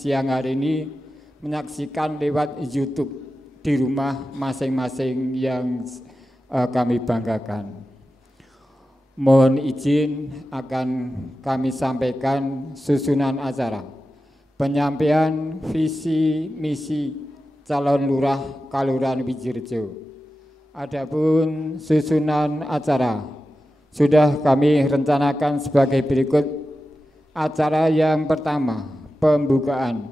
siang hari ini menyaksikan lewat YouTube di rumah masing-masing yang kami banggakan. Mohon izin akan kami sampaikan susunan acara penyampaian visi misi calon lurah Kelurahan Wijirejo. Adapun susunan acara sudah kami rencanakan sebagai berikut. Acara yang pertama pembukaan,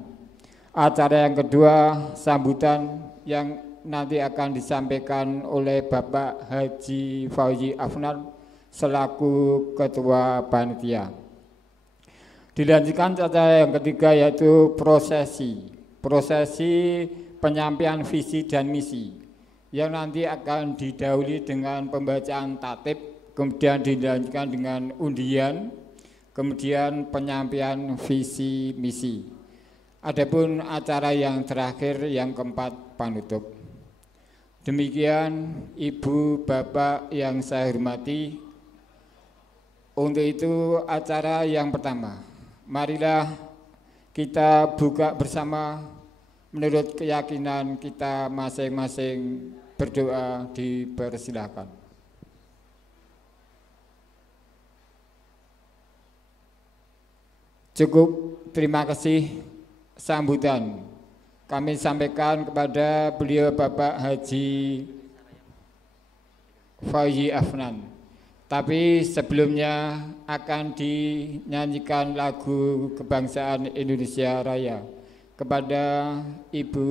acara yang kedua sambutan yang nanti akan disampaikan oleh Bapak Haji Fauzi Afnan selaku Ketua Panitia. Dilanjutkan acara yang ketiga yaitu prosesi penyampaian visi dan misi yang nanti akan didahului dengan pembacaan tatib, kemudian dilanjutkan dengan undian, kemudian penyampaian visi misi. Adapun acara yang terakhir yang keempat panutup. Demikian Ibu Bapak yang saya hormati. Untuk itu acara yang pertama, marilah kita buka bersama menurut keyakinan kita masing-masing, berdoa dipersilahkan. Cukup, terima kasih. Sambutan kami sampaikan kepada beliau Bapak Haji Fauzi Afnan. Tapi sebelumnya akan dinyanyikan lagu kebangsaan Indonesia Raya kepada Ibu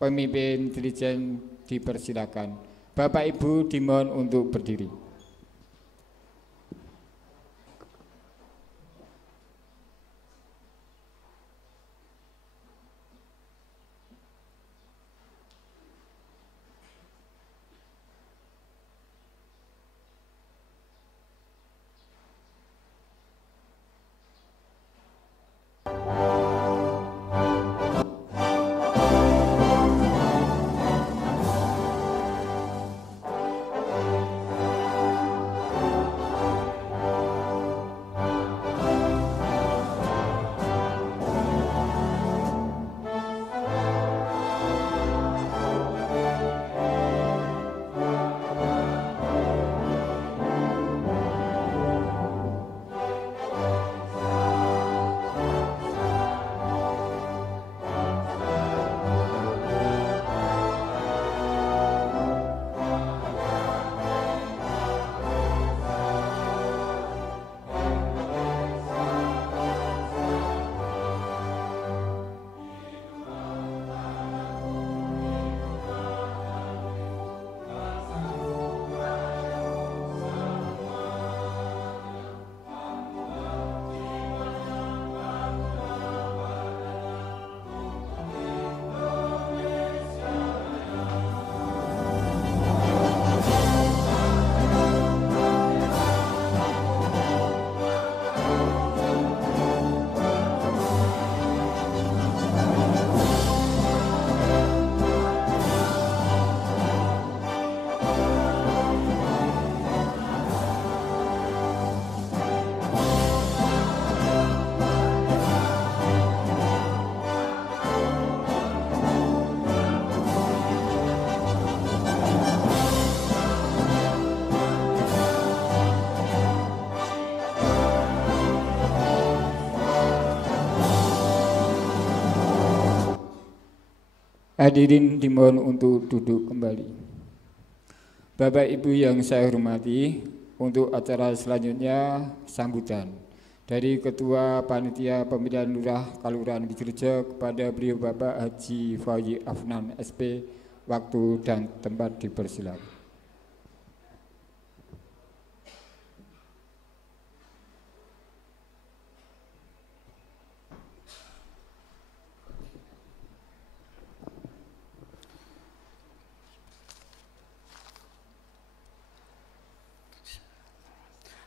pemimpin Dirjen dipersilakan. Bapak Ibu dimohon untuk berdiri. Hadirin dimohon untuk duduk kembali. Bapak Ibu yang saya hormati, untuk acara selanjutnya sambutan dari Ketua Panitia Pemilihan Lurah Kelurahan Wijirejo kepada beliau Bapak Haji Fauzi Afnan SP. Waktu dan tempat dipersilakan.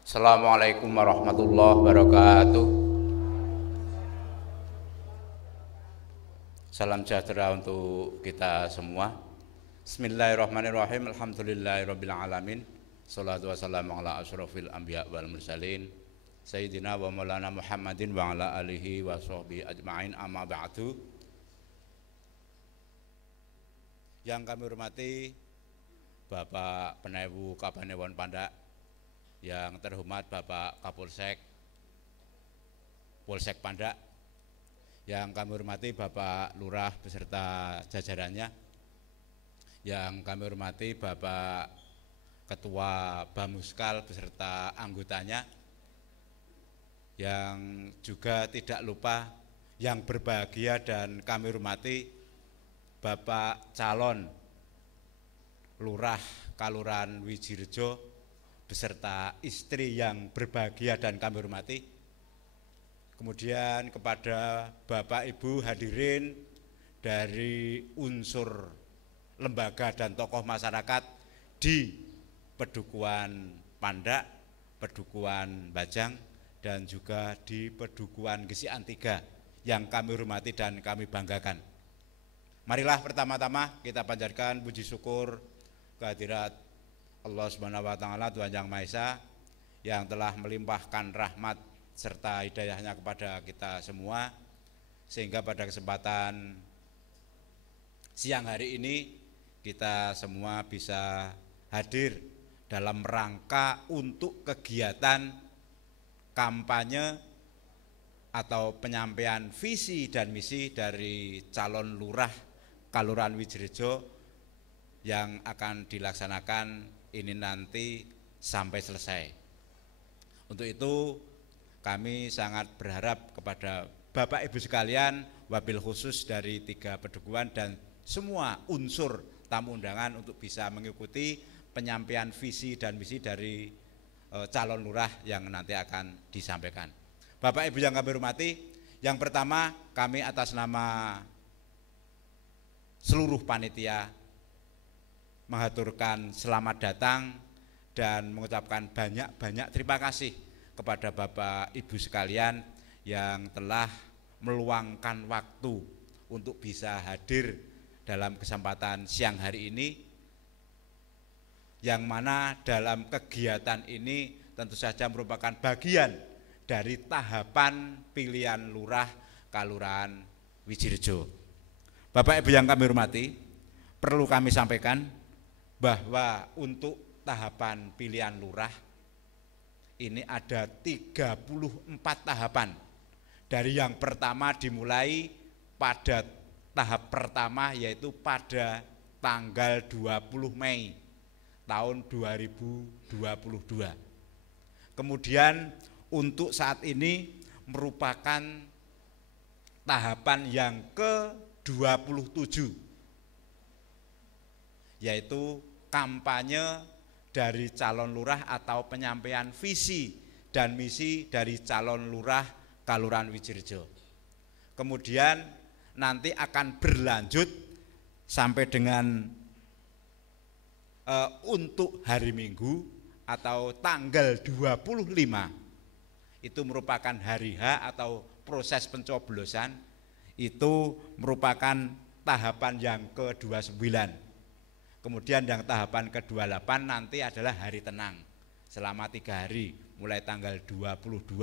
Assalamualaikum warahmatullahi wabarakatuh. Salam sejahtera untuk kita semua. Bismillahirrahmanirrahim. Alhamdulillahirabbil alamin. Shalatu wassalamu ala asyrofil anbiya wal mursalin Sayyidina wa maulana Muhammadin wa ala alihi wa sahbihi ajma'in, amma ba'du. Yang kami hormati Bapak Penewu Kapanewon Pandak, yang terhormat Bapak Kapolsek Polsek Pandak, yang kami hormati Bapak Lurah beserta jajarannya, yang kami hormati Bapak Ketua Bamuskal beserta anggotanya, yang juga tidak lupa yang berbahagia dan kami hormati Bapak calon Lurah Kalurahan Wijirejo beserta istri yang berbahagia dan kami hormati. Kemudian kepada Bapak Ibu hadirin dari unsur lembaga dan tokoh masyarakat di Pedukuhan Pandak, Pedukuhan Bajang, dan juga di Pedukuhan Gesian 3 yang kami hormati dan kami banggakan. Marilah pertama-tama kita panjatkan puji syukur kehadirat Allah Subhanahu wa taala, Tuhan Yang Maha Esa, yang telah melimpahkan rahmat serta hidayahnya kepada kita semua, sehingga pada kesempatan siang hari ini kita semua bisa hadir dalam rangka untuk kegiatan kampanye atau penyampaian visi dan misi dari calon lurah Kalurahan Wijirejo yang akan dilaksanakan ini nanti sampai selesai. Untuk itu kami sangat berharap kepada Bapak Ibu sekalian, wabil khusus dari 3 pedukuhan dan semua unsur tamu undangan untuk bisa mengikuti penyampaian visi dan misi dari calon lurah yang nanti akan disampaikan. Bapak Ibu yang kami hormati, yang pertama kami atas nama seluruh panitia mengaturkan selamat datang dan mengucapkan banyak-banyak terima kasih kepada Bapak Ibu sekalian yang telah meluangkan waktu untuk bisa hadir dalam kesempatan siang hari ini, yang mana dalam kegiatan ini tentu saja merupakan bagian dari tahapan pilihan lurah Kalurahan Wijirejo. Bapak Ibu yang kami hormati, perlu kami sampaikan bahwa untuk tahapan pilihan lurah ini ada 34 tahapan. Dari yang pertama dimulai pada tahap pertama, yaitu pada tanggal 20 Mei tahun 2022. Kemudian untuk saat ini merupakan tahapan yang ke-27, yaitu kampanye dari calon lurah atau penyampaian visi dan misi dari calon lurah Kalurahan Wijirejo. Kemudian nanti akan berlanjut sampai dengan untuk hari Minggu atau tanggal 25, itu merupakan hari H atau proses pencoblosan, itu merupakan tahapan yang ke-29. Kemudian yang tahapan ke-28 nanti adalah hari tenang selama 3 hari, mulai tanggal 22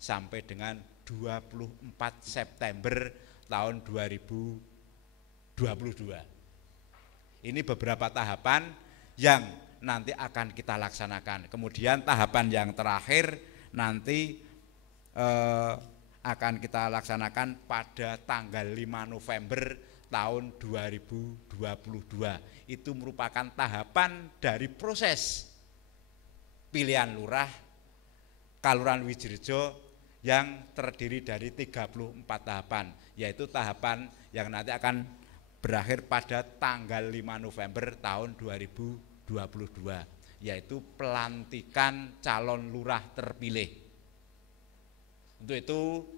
sampai dengan 24 September tahun 2022. Ini beberapa tahapan yang nanti akan kita laksanakan. Kemudian tahapan yang terakhir nanti akan kita laksanakan pada tanggal 5 November tahun 2022. Itu merupakan tahapan dari proses pilihan lurah Kalurahan Wijirejo yang terdiri dari 34 tahapan, yaitu tahapan yang nanti akan berakhir pada tanggal 5 November tahun 2022, yaitu pelantikan calon lurah terpilih. Untuk itu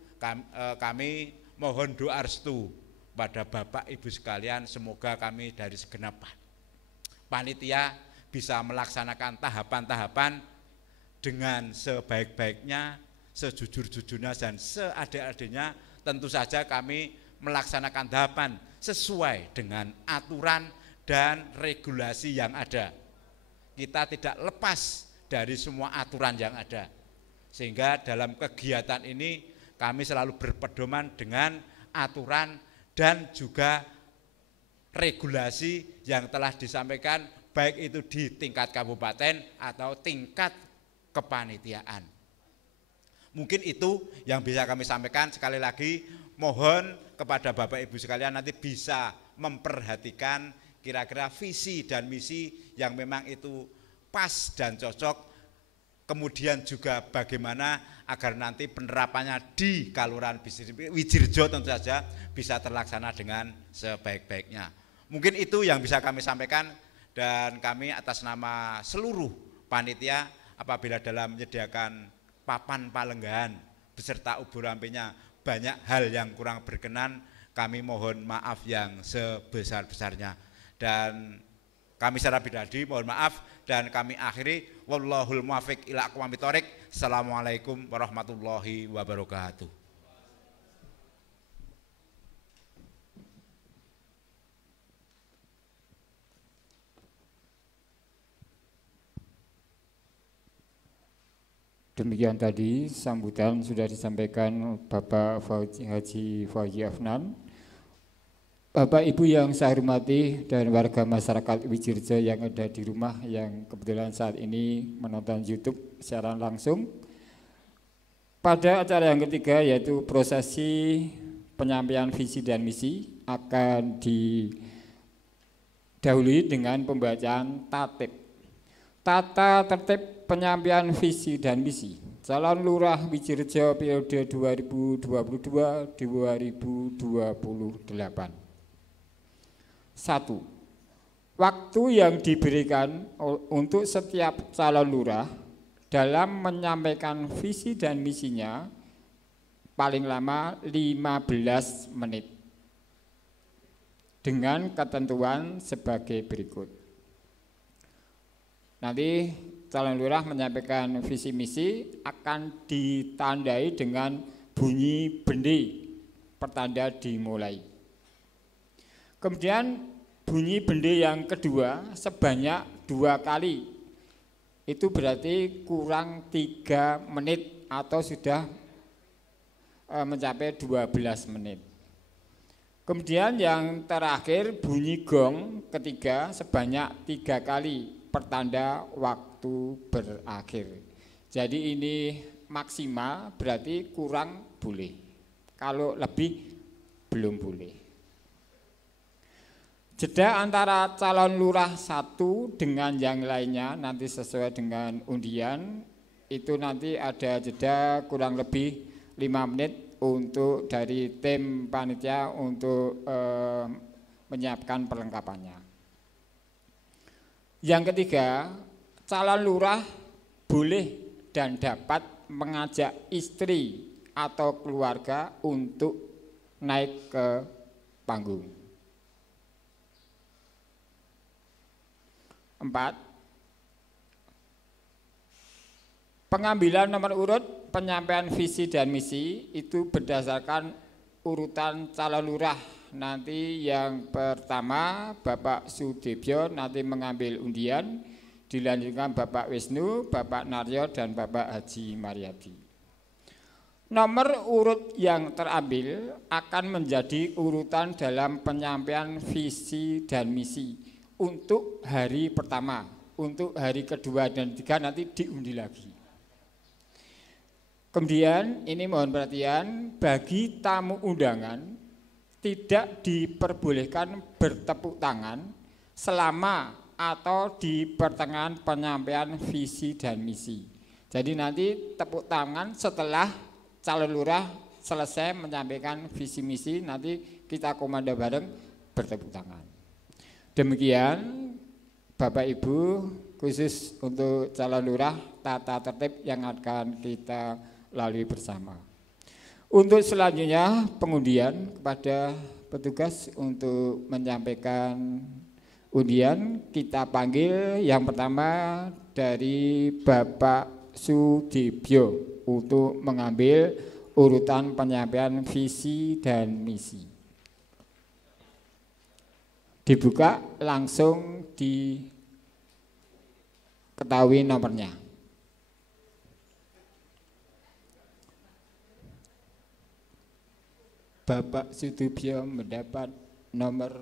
kami mohon doa restu pada Bapak Ibu sekalian, semoga kami dari segenap panitia bisa melaksanakan tahapan-tahapan dengan sebaik-baiknya, sejujur-jujurnya dan seadil-adilnya. Tentu saja kami melaksanakan tahapan sesuai dengan aturan dan regulasi yang ada. Kita tidak lepas dari semua aturan yang ada. Sehingga dalam kegiatan ini kami selalu berpedoman dengan aturan dan juga regulasi yang telah disampaikan baik itu di tingkat kabupaten atau tingkat kepanitiaan. Mungkin itu yang bisa kami sampaikan. Sekali lagi mohon kepada Bapak Ibu sekalian nanti bisa memperhatikan kira-kira visi dan misi yang memang itu pas dan cocok. Kemudian juga bagaimana agar nanti penerapannya di Kelurahan Wijirjo tentu saja bisa terlaksana dengan sebaik-baiknya. Mungkin itu yang bisa kami sampaikan, dan kami atas nama seluruh panitia apabila dalam menyediakan papan palenggahan beserta ubur rampinya banyak hal yang kurang berkenan, kami mohon maaf yang sebesar-besarnya. Dan kami secara pribadi mohon maaf, dan kami akhiri wallahul muwaffiq ila aqwamit thoriq. Assalamualaikum warahmatullahi wabarakatuh. Demikian tadi sambutan sudah disampaikan Bapak Haji Fauzi Afnan. Bapak Ibu yang saya hormati dan warga masyarakat Wijirjo yang ada di rumah yang kebetulan saat ini menonton YouTube secara langsung. Pada acara yang ketiga yaitu prosesi penyampaian visi dan misi akan didahului dengan pembacaan tatib. Tata tertib penyampaian visi dan misi calon lurah Wijirjo periode 2022-2028. 1. Waktu yang diberikan untuk setiap calon lurah dalam menyampaikan visi dan misinya paling lama 15 menit dengan ketentuan sebagai berikut. Nanti calon lurah menyampaikan visi misi akan ditandai dengan bunyi bendi pertanda dimulai. Kemudian bunyi bendi yang kedua sebanyak 2 kali. Itu berarti kurang 3 menit atau sudah mencapai 12 menit. Kemudian yang terakhir bunyi gong ketiga sebanyak 3 kali pertanda waktu berakhir. Jadi ini maksimal, berarti kurang boleh. Kalau lebih belum boleh. Jeda antara calon lurah satu dengan yang lainnya nanti sesuai dengan undian, itu nanti ada jeda kurang lebih 5 menit untuk dari tim panitia untuk menyiapkan perlengkapannya. Yang ketiga, calon lurah boleh dan dapat mengajak istri atau keluarga untuk naik ke panggung. 4. Pengambilan nomor urut penyampaian visi dan misi itu berdasarkan urutan calon lurah. Nanti yang pertama Bapak Sudibyo nanti mengambil undian, dilanjutkan Bapak Wisnu, Bapak Naryo, dan Bapak Haji Mariadi. Nomor urut yang terambil akan menjadi urutan dalam penyampaian visi dan misi untuk hari pertama, untuk hari kedua dan ketiga nanti diundi lagi. Kemudian ini mohon perhatian, bagi tamu undangan tidak diperbolehkan bertepuk tangan selama atau di pertengahan penyampaian visi dan misi. Jadi nanti tepuk tangan setelah calon lurah selesai menyampaikan visi misi, nanti kita komando bareng bertepuk tangan. Demikian Bapak Ibu, khusus untuk calon lurah tata tertib yang akan kita lalui bersama. Untuk selanjutnya pengundian kepada petugas untuk menyampaikan undian, kita panggil yang pertama dari Bapak Sudibyo untuk mengambil urutan penyampaian visi dan misi. Dibuka langsung diketahui nomornya. Bapak Sudibyo mendapat nomor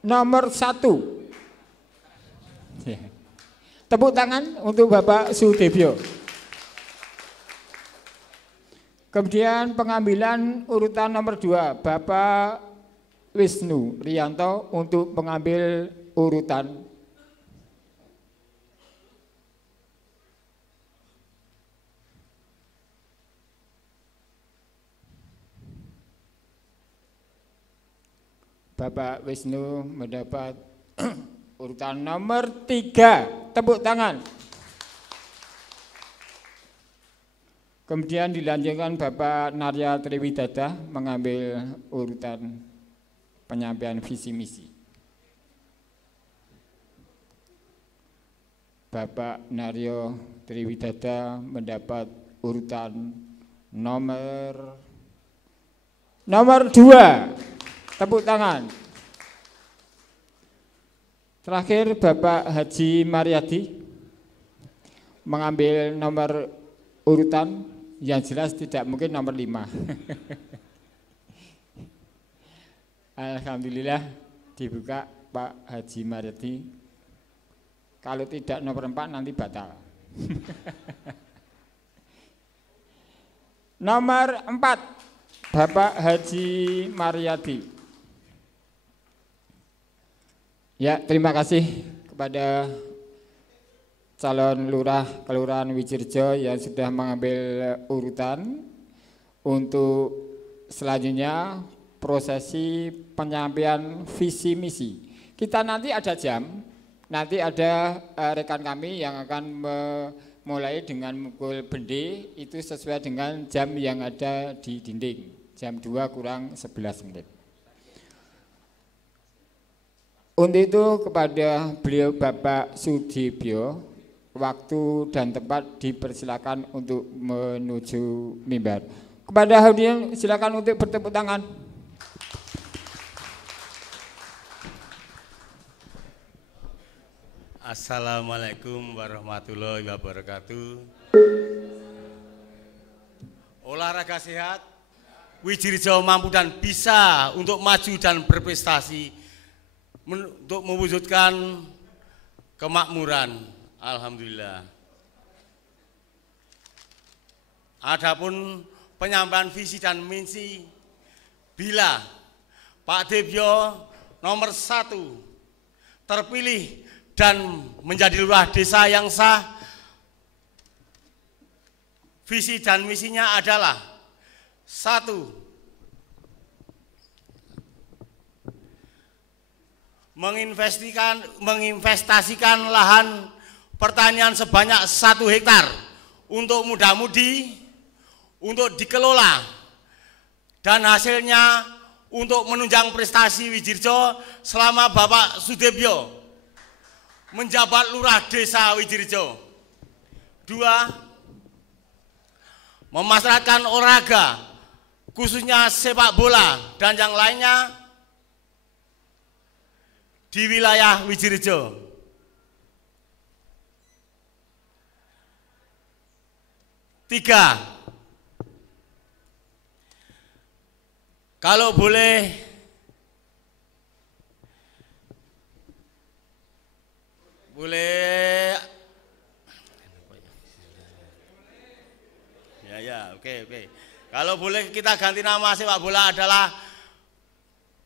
nomor 1. Tepuk tangan untuk Bapak Sudibyo. Kemudian pengambilan urutan nomor 2, Bapak Wisnu Rianto untuk mengambil urutan Bapak Wisnu mendapat urutan nomor 3. Tepuk tangan. Kemudian dilanjutkan Bapak Narya Triwidada mengambil urutan penyampaian visi misi. Bapak Naryo Triwidada mendapat urutan nomor 2. Tepuk tangan. Terakhir Bapak Haji Mariadi mengambil nomor urutan, yang jelas tidak mungkin nomor 5. Alhamdulillah dibuka Pak Haji Mariadi. Kalau tidak nomor 4 nanti batal. Nomor 4 Bapak Haji Mariadi. Ya, terima kasih kepada calon lurah Kelurahan Wijirjo yang sudah mengambil urutan. Untuk selanjutnya prosesi penyampaian visi misi. Kita nanti ada jam, nanti ada rekan kami yang akan memulai dengan mukul bende, itu sesuai dengan jam yang ada di dinding, jam 2 kurang 11 menit. Untuk itu kepada beliau Bapak Sudibyo, waktu dan tempat dipersilakan untuk menuju mimbar. Kepada hadirin silakan untuk bertepuk tangan. Assalamualaikum warahmatullahi wabarakatuh. Olahraga sehat, Wijirjo mampu dan bisa untuk maju dan berprestasi untuk mewujudkan kemakmuran. Alhamdulillah. Adapun penyampaian visi dan misi, bila Pak Debyo nomor 1 terpilih dan menjadi lurah desa yang sah, visi dan misinya adalah 1. Menginvestasikan lahan pertanian sebanyak 1 hektar untuk muda-mudi, untuk dikelola, dan hasilnya untuk menunjang prestasi Wijirjo selama Bapak Sudibyo menjabat lurah desa Wijirjo. 2. Memasyarakatkan olahraga, khususnya sepak bola dan yang lainnya di wilayah Wijirjo. 3. Kalau boleh oke. Kalau boleh kita ganti nama sepak bola adalah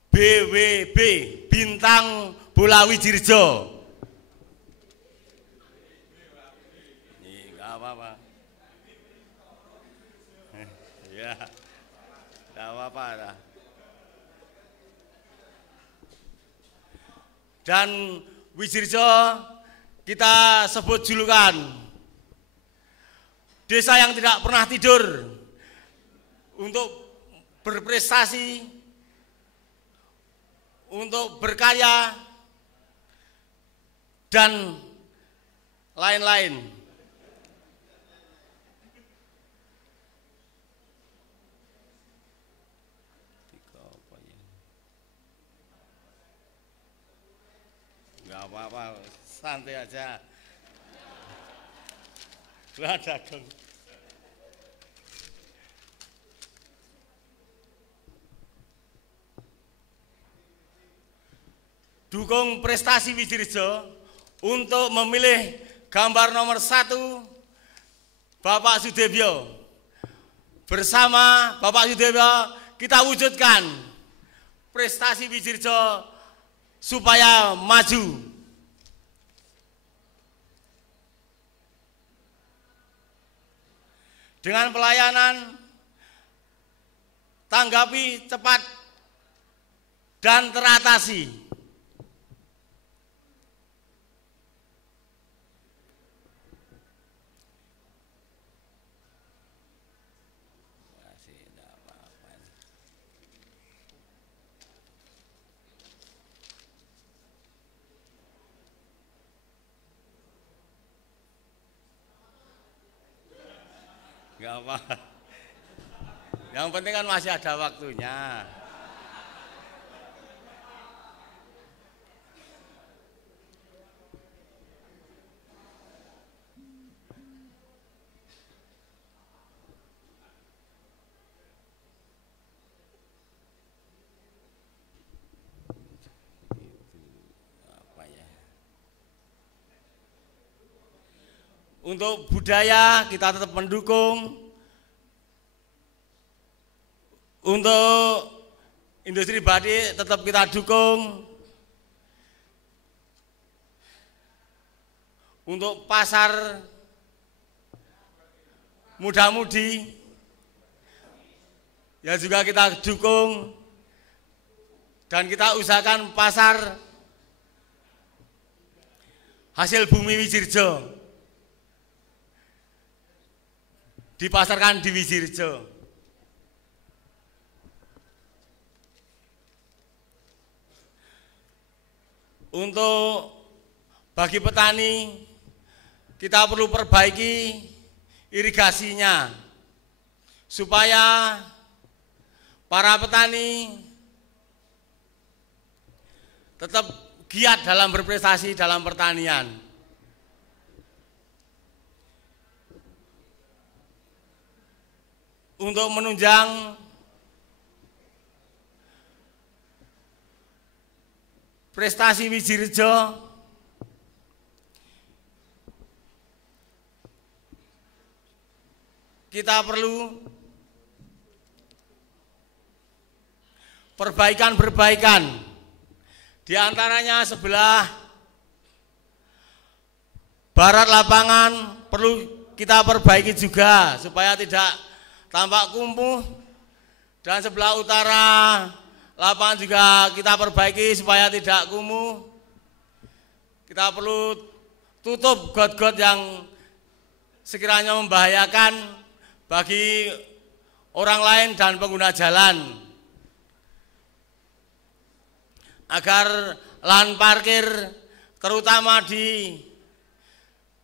BWB, Bintang Bola Wijirjo. Enggak apa-apa. Ya. Enggak apa-apa. Dan Wijirjo kita sebut julukan desa yang tidak pernah tidur untuk berprestasi, untuk berkarya, dan lain-lain. Enggak apa-apa, santai aja. Lah dagang. Dukung prestasi Wijirejo untuk memilih gambar nomor 1 Bapak Sudebyo. Bersama Bapak Sudebyo kita wujudkan prestasi Wijirejo supaya maju. Dengan pelayanan tanggapi cepat dan teratasi. Enggak apa. Yang penting kan masih ada waktunya. Untuk budaya kita tetap mendukung. Untuk industri batik tetap kita dukung. Untuk pasar muda-mudi ya juga kita dukung. Dan kita usahakan pasar hasil bumi Wijirejo dipasarkan di Wijirejo. Untuk bagi petani kita perlu perbaiki irigasinya supaya para petani tetap giat dalam berprestasi dalam pertanian. Untuk menunjang prestasi Wijirejo, kita perlu perbaikan-perbaikan. Di antaranya sebelah barat lapangan perlu kita perbaiki juga supaya tidak tampak kumuh, dan sebelah utara lapangan juga kita perbaiki supaya tidak kumuh. Kita perlu tutup got-got yang sekiranya membahayakan bagi orang lain dan pengguna jalan, agar lahan parkir terutama di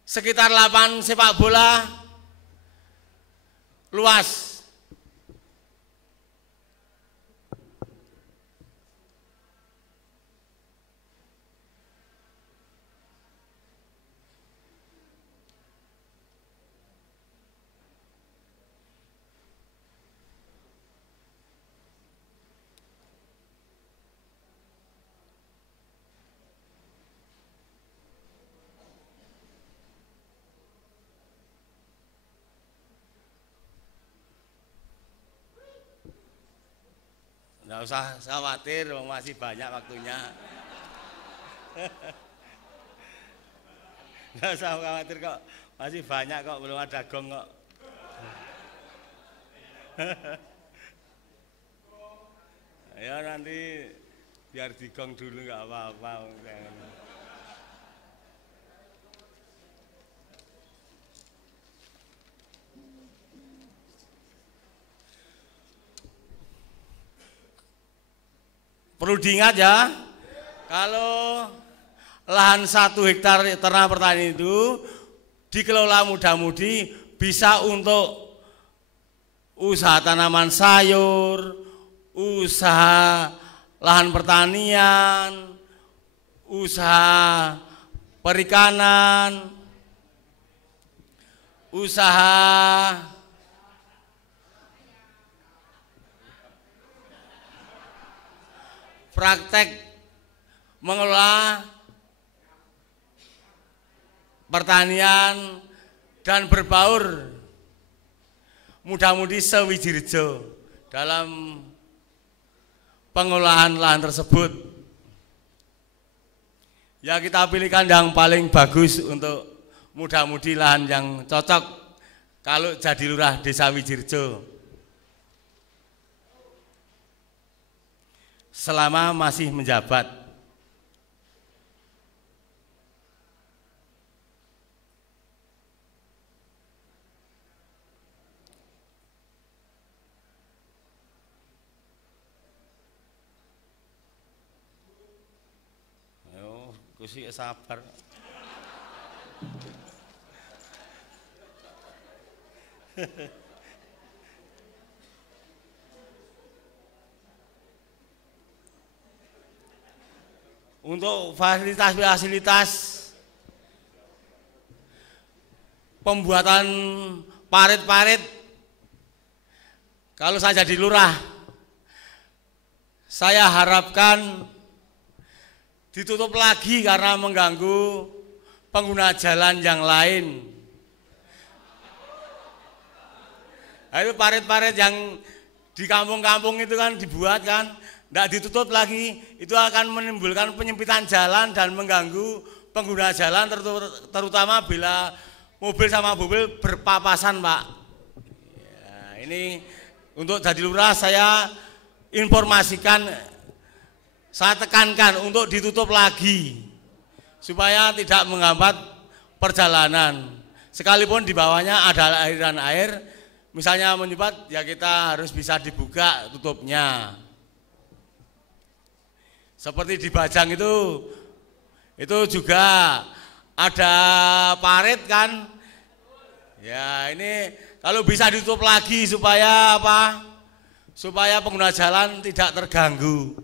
sekitar lapangan sepak bola luas. Nggak usah khawatir, masih banyak waktunya. Nggak usah khawatir kok, masih banyak kok, belum ada gong kok. Ya nanti biar digong dulu nggak apa-apa. Perlu diingat ya, kalau lahan 1 hektar ternak pertanian itu dikelola muda-mudi bisa untuk usaha tanaman sayur, usaha lahan pertanian, usaha perikanan, usaha praktek mengelola pertanian dan berbaur muda-mudi se-Wijirejo dalam pengolahan lahan tersebut. Ya, kita pilihkan yang paling bagus untuk muda-mudi lahan yang cocok kalau jadi lurah Desa Wijirejo. Selama masih menjabat. Kusi sabar. Untuk fasilitas-fasilitas pembuatan parit-parit, kalau saya jadi lurah, saya harapkan ditutup lagi karena mengganggu pengguna jalan yang lain. Nah, itu parit-parit yang di kampung-kampung itu kan dibuat kan, tidak ditutup lagi, itu akan menimbulkan penyempitan jalan dan mengganggu pengguna jalan, terutama bila mobil sama mobil berpapasan, Pak. Ya, ini untuk jadi lurah saya informasikan, saya tekankan untuk ditutup lagi supaya tidak menghambat perjalanan. Sekalipun di bawahnya ada aliran air, misalnya menyumbat, ya kita harus bisa dibuka tutupnya. Seperti di Bajang itu juga ada parit kan. Ya, ini kalau bisa ditutup lagi supaya apa? Supaya pengguna jalan tidak terganggu.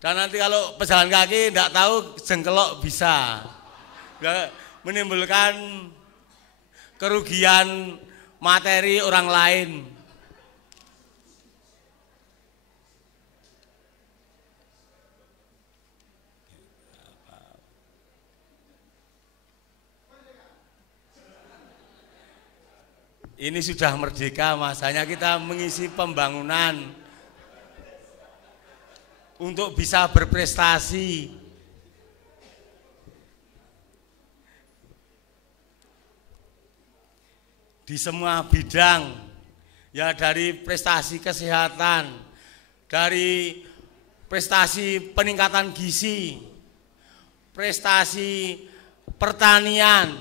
Dan nanti kalau pejalan kaki tidak tahu jengkelok bisa menimbulkan kerugian materi orang lain. Ini sudah merdeka, masanya kita mengisi pembangunan untuk bisa berprestasi. Di semua bidang, ya dari prestasi kesehatan, dari prestasi peningkatan gizi, prestasi pertanian,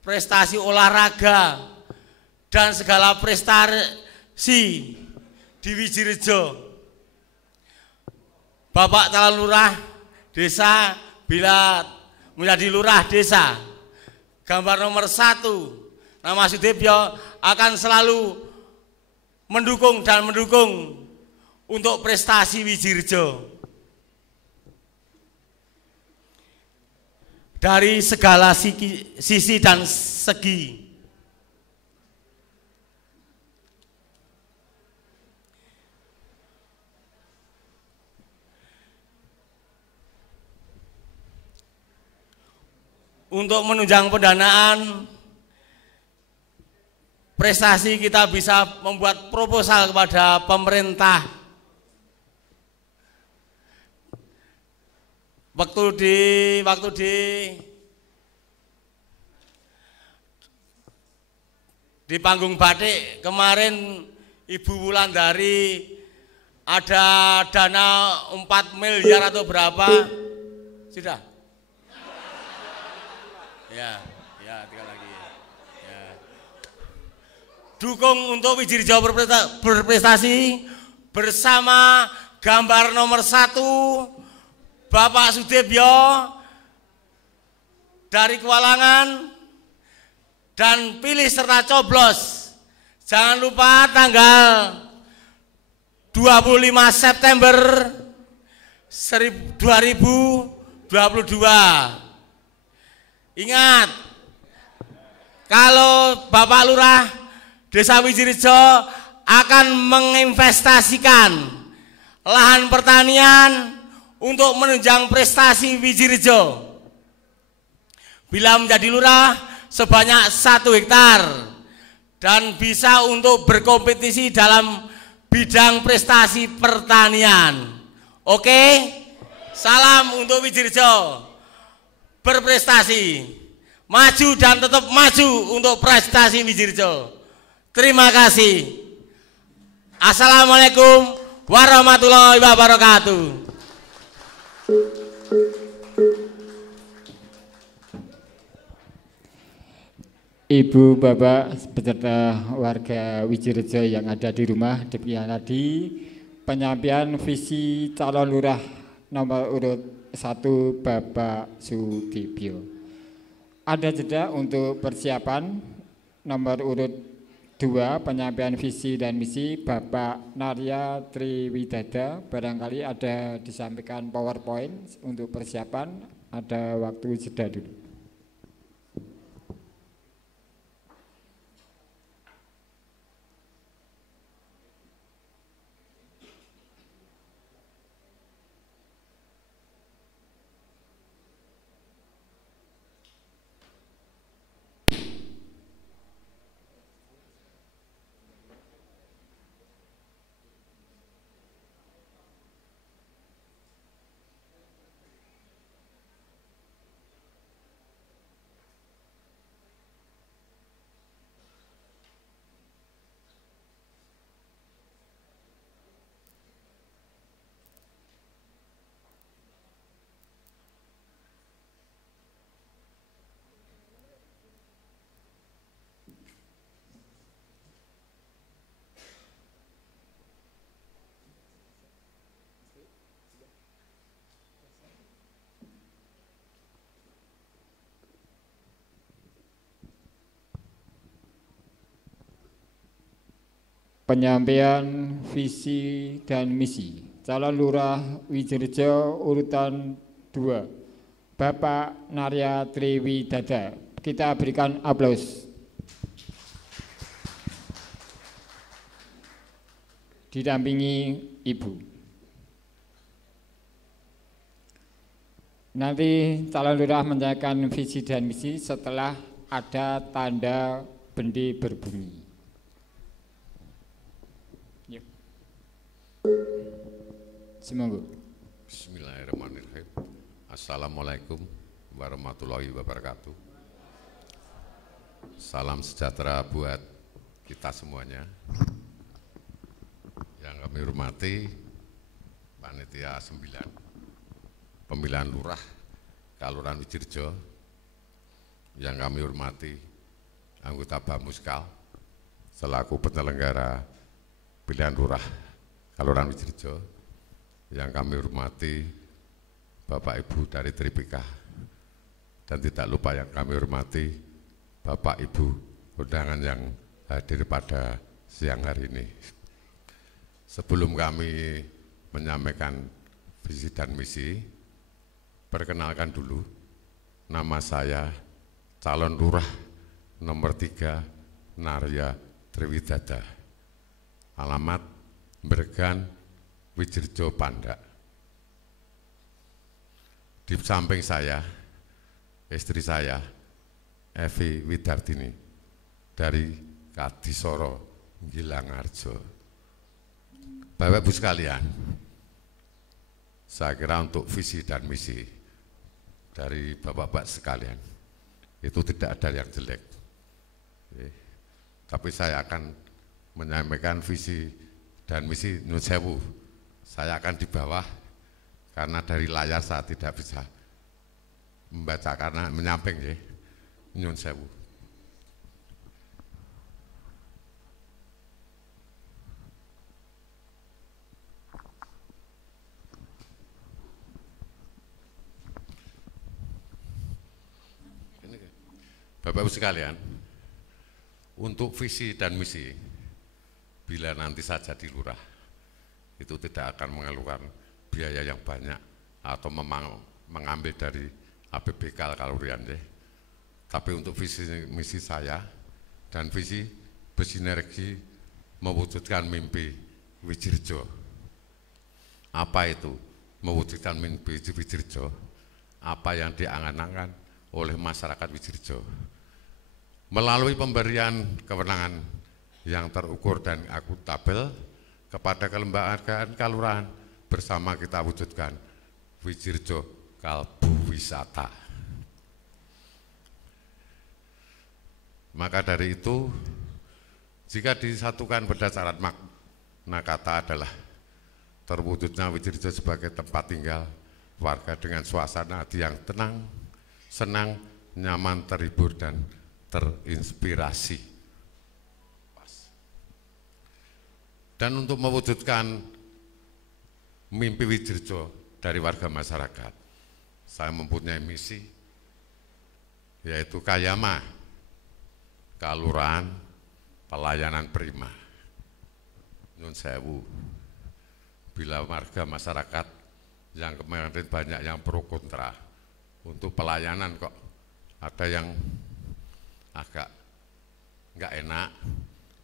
prestasi olahraga, dan segala prestasi di Wijirejo. Bapak calon lurah desa bila menjadi lurah desa, gambar nomor 1, nama Sudibyo akan selalu mendukung untuk prestasi Wijirejo dari segala sisi dan segi. Untuk menunjang pendanaan prestasi, kita bisa membuat proposal kepada pemerintah. Waktu di panggung batik kemarin Ibu Wulandari ada dana 4 miliar atau berapa? Sudah? Ya, tinggal lagi. Ya. Dukung untuk Wijirejo berprestasi bersama gambar nomor 1 Bapak Sudibyo dari Kualangan, dan pilih serta coblos. Jangan lupa tanggal 25 September 2022 Ingat, kalau Bapak Lurah Desa Wijirejo akan menginvestasikan lahan pertanian untuk menunjang prestasi Wijirejo. Bila menjadi lurah sebanyak 1 hektar dan bisa untuk berkompetisi dalam bidang prestasi pertanian. Oke? Salam untuk Wijirejo. Berprestasi, maju dan tetap maju untuk prestasi Wijirejo. Terima kasih. Assalamualaikum warahmatullahi wabarakatuh. Ibu, Bapak, beserta warga Wijirejo yang ada di rumah, demikian tadi penyampaian visi calon lurah nomor urut 1 Bapak Sudibyo. Ada jeda untuk persiapan nomor urut 2 penyampaian visi dan misi Bapak Narya Triwidada. Barangkali ada disampaikan PowerPoint untuk persiapan, ada waktu jeda dulu. Penyampaian visi dan misi calon lurah Wijirejo urutan 2 Bapak Narya Triwidada. Kita berikan aplaus. Didampingi Ibu. Nanti calon lurah menyampaikan visi dan misi setelah ada tanda bendi berbunyi. Semoga. Bismillahirrahmanirrahim. Assalamualaikum warahmatullahi wabarakatuh. Salam sejahtera buat kita semuanya. Yang kami hormati Panitia 9 Pemilihan Lurah Kelurahan Wijirejo. Yang kami hormati anggota Bamuskal selaku penyelenggara pilihan lurah Kelurahan Wijirejo. Yang kami hormati Bapak Ibu dari Tripika, dan tidak lupa yang kami hormati Bapak Ibu undangan yang hadir pada siang hari ini. Sebelum kami menyampaikan visi dan misi, perkenalkan dulu, nama saya calon lurah nomor 3 Narya Triwidada, alamat Bergan, Wijirejo, Pandak. Di samping saya, istri saya, Evi Widardini, dari Kadisoro, Gilangarjo. Bapak Ibu sekalian, saya kira untuk visi dan misi dari Bapak-Bapak sekalian, itu tidak ada yang jelek. Tapi saya akan menyampaikan visi dan misi nyun sewu. Saya akan di bawah karena dari layar saya tidak bisa membaca karena menyamping ya, nyun sewu. Bapak-Ibu sekalian, untuk visi dan misi, bila nanti saja di lurah, itu tidak akan mengeluarkan biaya yang banyak atau mengambil dari APBK Kalurian ya. Tapi untuk visi misi saya dan visi bersinergi mewujudkan mimpi Widjirjo. Apa itu mewujudkan mimpi Widjirjo? Apa yang diangan-angan oleh masyarakat Widjirjo? Melalui pemberian kewenangan yang terukur dan akuntabel kepada kelembagaan kalurahan, bersama kita wujudkan Widjirjo Kalbu Wisata. Maka dari itu, jika disatukan berdasarkan makna kata adalah terwujudnya Widjirjo sebagai tempat tinggal warga dengan suasana hati yang tenang, senang, nyaman, terhibur, dan terinspirasi. Dan untuk mewujudkan mimpi Widjirjo dari warga masyarakat, saya mempunyai misi, yaitu Kayama, Kalurahan Pelayanan Prima. Nyun sewu, bila warga masyarakat yang kemarin banyak yang pro kontra untuk pelayanan, kok ada yang agak nggak enak,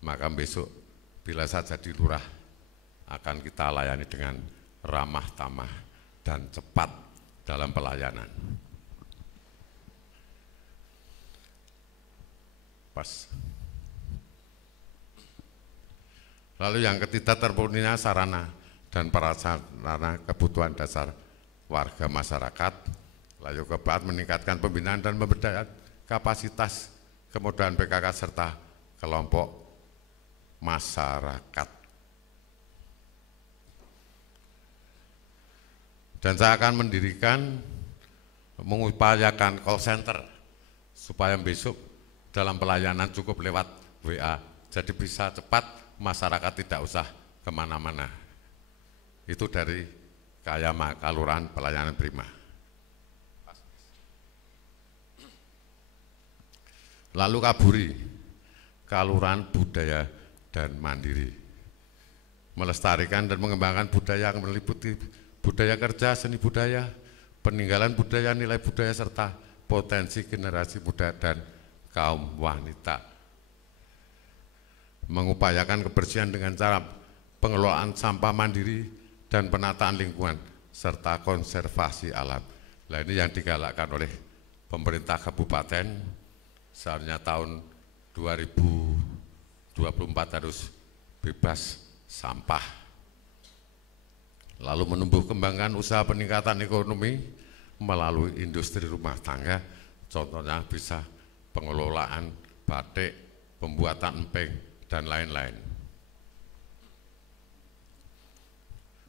maka besok bila saya jadi lurah akan kita layani dengan ramah tamah dan cepat dalam pelayanan. Pas. Lalu yang ketiga, terpenuhinya sarana dan prasarana kebutuhan dasar warga masyarakat. Lalu keempat, meningkatkan pembinaan dan pemberdayaan kapasitas kemudahan PKK serta kelompok masyarakat. Dan saya akan mengupayakan call center supaya besok dalam pelayanan cukup lewat WA, jadi bisa cepat, masyarakat tidak usah kemana-mana. Itu dari Kayama, Kalurahan Pelayanan Prima. Lalu Kaburi, Kalurahan Budaya dan Mandiri, melestarikan dan mengembangkan budaya yang meliputi budaya kerja, seni budaya, peninggalan budaya, nilai budaya, serta potensi generasi muda dan kaum wanita. Mengupayakan kebersihan dengan cara pengelolaan sampah mandiri dan penataan lingkungan, serta konservasi alam. Nah, ini yang digalakkan oleh pemerintah kabupaten, seharusnya tahun 2024 harus bebas sampah. Lalu menumbuh kembangkan usaha peningkatan ekonomi melalui industri rumah tangga, contohnya bisa pengelolaan batik, pembuatan emping, dan lain-lain.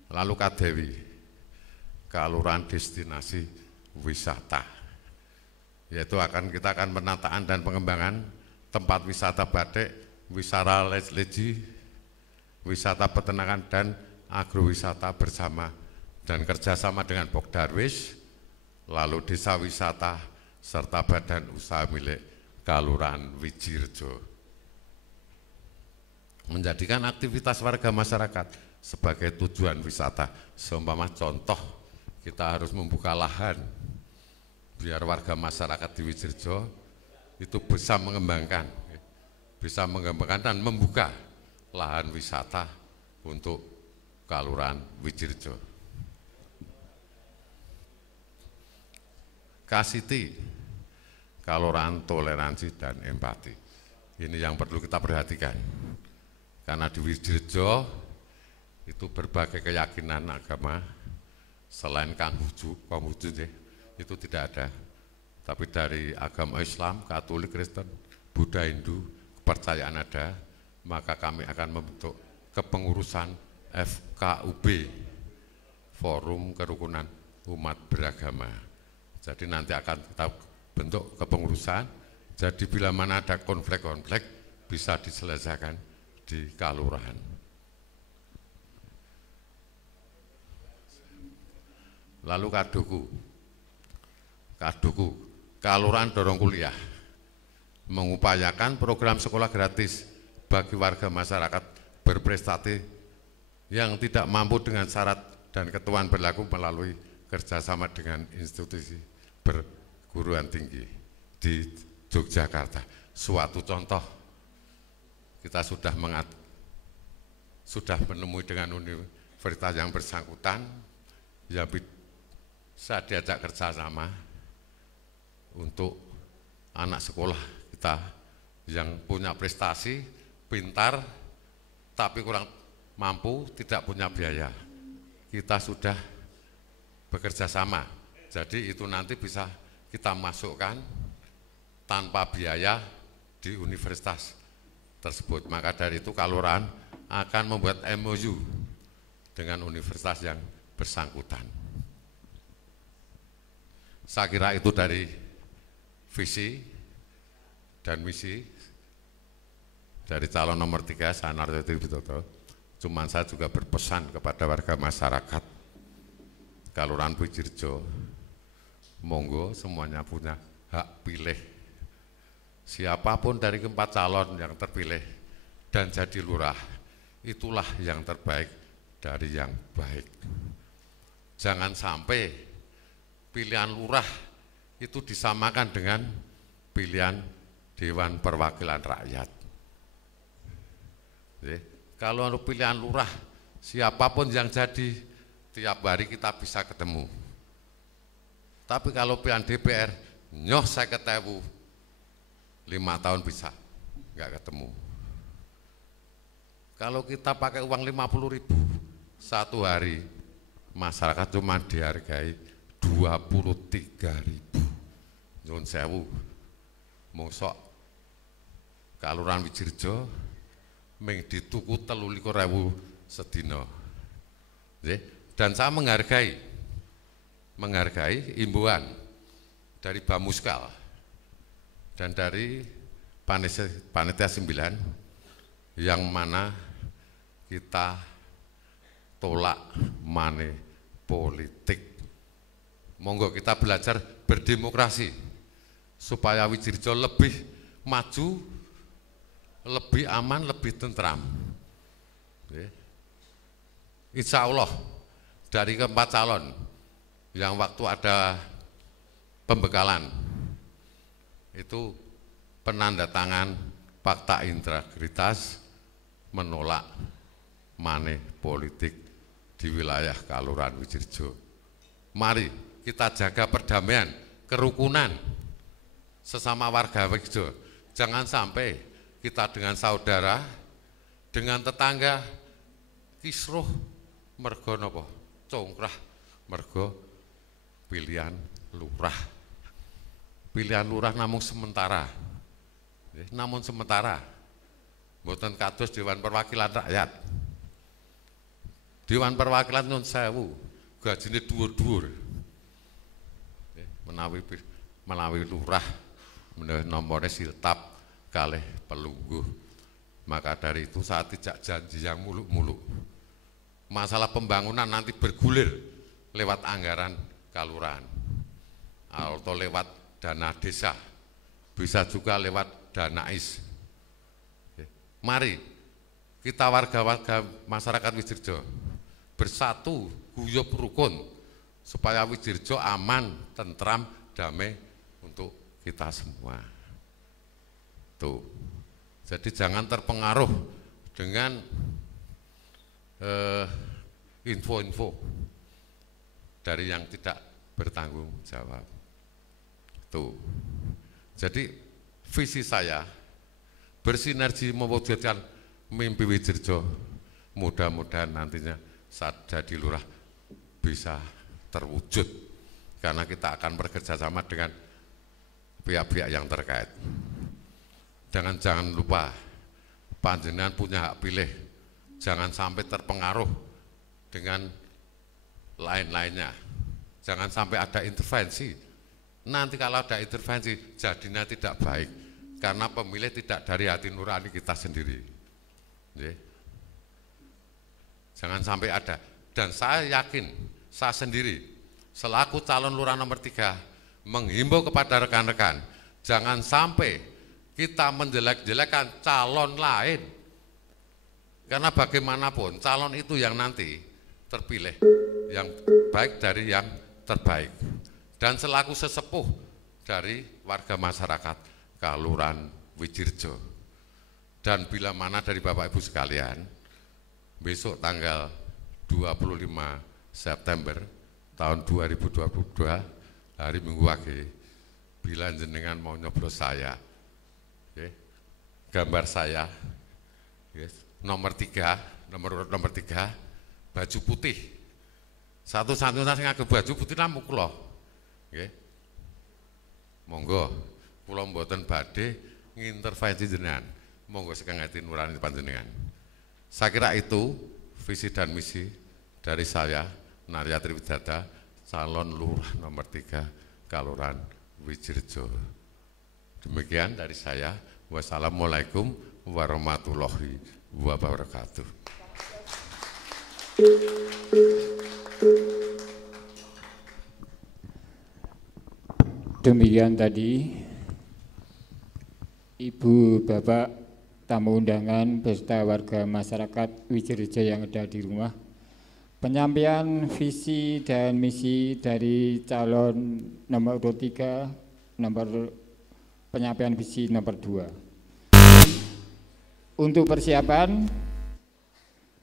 Lalu Kadewi, Kalurahan Destinasi Wisata, yaitu kita akan penataan dan pengembangan tempat wisata batik, wisata legi, wisata peternakan, dan agrowisata bersama dan kerjasama dengan Pokdarwis, lalu desa wisata, serta badan usaha milik Kalurahan Widjirjo. Menjadikan aktivitas warga masyarakat sebagai tujuan wisata. Seumpama contoh, kita harus membuka lahan biar warga masyarakat di Widjirjo itu bisa mengembangkan dan membuka lahan wisata untuk Kalurahan Widjirjo. Kasiti, Kalurahan Toleransi dan Empati. Ini yang perlu kita perhatikan, karena di Widjirjo itu berbagai keyakinan agama, selain Konghucu itu tidak ada, tapi dari agama Islam, Katolik, Kristen, Buddha, Hindu, kepercayaan ada. Maka kami akan membentuk kepengurusan FKUB, Forum Kerukunan Umat Beragama. Jadi nanti akan kita bentuk kepengurusan, jadi bila mana ada konflik-konflik bisa diselesaikan di kalurahan. Lalu Kaduku, Kalurahan Dorong Kuliah, mengupayakan program sekolah gratis bagi warga masyarakat berprestasi yang tidak mampu dengan syarat dan ketentuan berlaku melalui kerjasama dengan institusi perguruan tinggi di Yogyakarta. Suatu contoh, kita sudah menemui dengan universitas yang bersangkutan, yang bisa diajak kerjasama untuk anak sekolah kita yang punya prestasi, pintar, tapi kurang mampu, tidak punya biaya. Kita sudah bekerja sama, jadi itu nanti bisa kita masukkan tanpa biaya di universitas tersebut. Maka dari itu Kalurahan akan membuat MOU dengan universitas yang bersangkutan. Saya kira itu dari visi dan misi dari calon nomor 3, Sanarto Tributoto. Cuman saya juga berpesan kepada warga masyarakat Kalurahan Widjirjo, monggo semuanya punya hak pilih. Siapapun dari keempat calon yang terpilih dan jadi lurah, itulah yang terbaik dari yang baik. Jangan sampai pilihan lurah itu disamakan dengan pilihan Dewan Perwakilan Rakyat. Kalau pilihan lurah, siapapun yang jadi, tiap hari kita bisa ketemu. Tapi kalau pilihan DPR, nyoh saya ketemu, 5 tahun bisa nggak ketemu. Kalau kita pakai uang 50.000 satu hari, masyarakat cuma dihargai 23.000. Nyun sewu, mosok Kalurahan Widjirjo ming dituku 23.000 sedina. Dan saya menghargai imbauan dari Bamuskal dan dari Panitia 9 yang mana kita tolak money politik. Monggo kita belajar berdemokrasi supaya Widjirjo lebih maju, lebih aman, lebih tentram. Insya Allah dari keempat calon yang waktu ada pembekalan itu penandatangan fakta integritas menolak money politik di wilayah Kalurahan Widjirjo. Mari kita jaga perdamaian, kerukunan sesama warga Widjirjo. Jangan sampai kita dengan saudara, dengan tetangga kisruh mergo napa? Congkrah mergo pilihan lurah. Pilihan lurah namun sementara. Namun sementara. Mboten kados Dewan Perwakilan Rakyat. Dewan Perwakilan nyun sewu, gajine dhuwur-dhuwur. Menawi lurah nomornya siltap kalih pelungguh. Maka dari itu saat tidak janji yang muluk-muluk. Masalah pembangunan nanti bergulir lewat anggaran kalurahan atau lewat dana desa, bisa juga lewat dana is. Mari kita warga-warga masyarakat Widjirjo bersatu, guyub rukun supaya Widjirjo aman, tentram, damai untuk kita semua. Tuh. Jadi jangan terpengaruh dengan info-info dari yang tidak bertanggung jawab. Tuh. Jadi visi saya bersinergi mewujudkan mimpi Widjirjo. Mudah-mudahan nantinya saat jadi lurah bisa terwujud karena kita akan bekerja sama dengan pihak-pihak yang terkait. Jangan lupa panjenengan punya hak pilih. Jangan sampai terpengaruh dengan lain-lainnya. Jangan sampai ada intervensi. Nanti kalau ada intervensi jadinya tidak baik karena pemilih tidak dari hati nurani kita sendiri. Jangan sampai ada. Dan saya yakin, saya sendiri selaku calon lurah nomor 3 menghimbau kepada rekan-rekan jangan sampai kita menjelek-jelekan calon lain. Karena bagaimanapun calon itu yang nanti terpilih yang baik dari yang terbaik. Dan selaku sesepuh dari warga masyarakat Kelurahan Wijirjo. Dan bila mana dari Bapak Ibu sekalian, besok tanggal 25 September tahun 2022, hari Minggu Wage, bila jenengan mau nyoblos saya, gambar saya, nomor 3, nomor 3, baju putih. Satu-satunya sing nganggo baju putih namung kula. Nggih. Monggo kula mboten badhe ngintervensi jenengan. Monggo sekangati nurani panjenengan. Saya kira itu visi dan misi dari saya, Narya Triwidata, calon lurah nomor 3 Kelurahan Wijirjo. Demikian dari saya. Wassalamualaikum warahmatullahi wabarakatuh. Demikian tadi Ibu Bapak tamu undangan beserta warga masyarakat Wijirjo yang ada di rumah, penyampaian visi dan misi dari calon nomor 3, penyampaian visi nomor 2. Untuk persiapan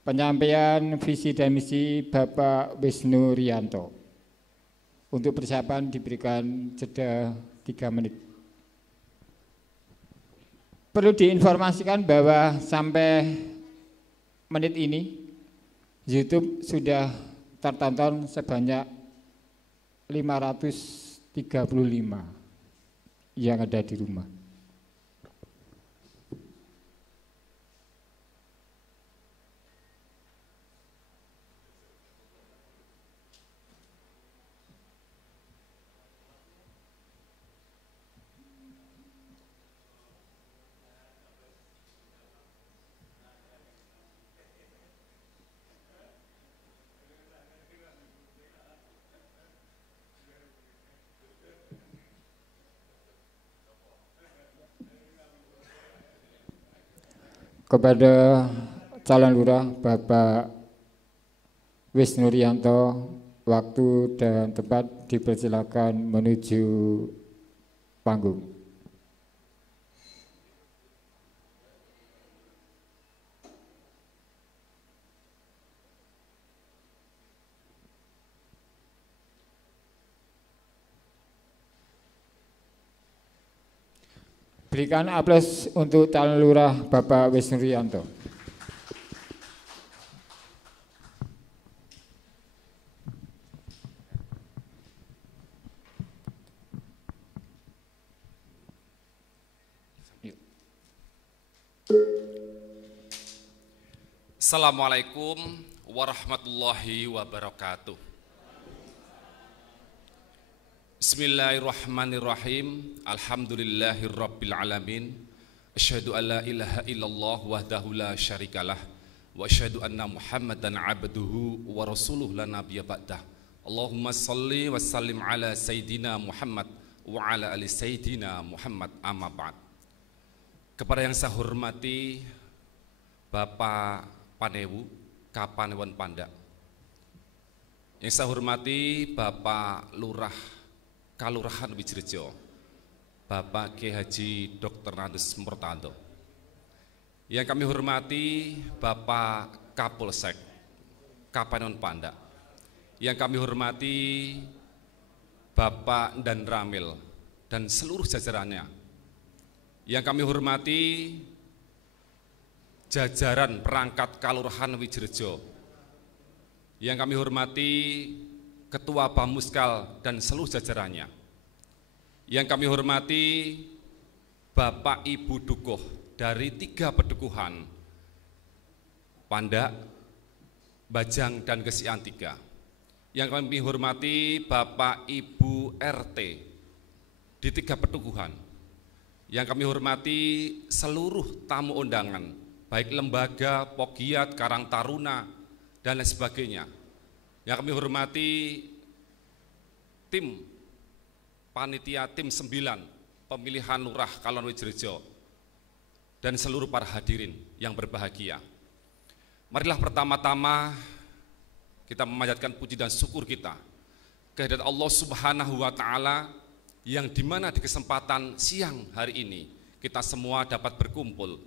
penyampaian visi dan misi Bapak Wisnu Rianto. Untuk persiapan diberikan jeda 3 menit. Perlu diinformasikan bahwa sampai menit ini YouTube sudah tertonton sebanyak 535 yang ada di rumah. Kepada calon lurah Bapak Wisnu Rianto, waktu dan tempat dipersilakan menuju panggung. Berikan aplaus untuk calon lurah Bapak Wisnu Rianto. Assalamualaikum warahmatullahi wabarakatuh. Bismillahirrahmanirrahim. Alhamdulillahirabbil alamin. Asyhadu an la ilaha illallah wahdahu la syarikalah wa asyhadu anna Muhammadan abduhu wa rasuluh la nabiyya ba'dah. Allahumma shalli wa sallim ala sayyidina Muhammad wa ala ali sayyidina Muhammad, amma ba'd. Kepada yang saya hormati Bapak Panewu Kapanewan Panda, yang saya hormati Bapak Lurah Kelurahan Wijirjo, Bapak Kiai Haji Dr. Nandes Murtado, yang kami hormati Bapak Kapolsek Kapanewan Panda, yang kami hormati Bapak Dan Ramil dan seluruh jajarannya, yang kami hormati jajaran perangkat Kelurahan Wijirjo, yang kami hormati Ketua Bamuskal dan seluruh jajarannya, yang kami hormati Bapak Ibu Dukuh dari 3 pedukuhan Panda, Bajang dan Gesian 3, yang kami hormati Bapak Ibu RT di 3 pedukuhan, yang kami hormati seluruh tamu undangan baik lembaga, Pogiat, Karang Taruna dan lain sebagainya, yang kami hormati tim panitia tim 9 pemilihan lurah Kelurahan Wijirjo dan seluruh para hadirin yang berbahagia. Marilah pertama-tama kita memanjatkan puji dan syukur kita kehadirat Allah Subhanahu wa Ta'ala, yang dimana di kesempatan siang hari ini kita semua dapat berkumpul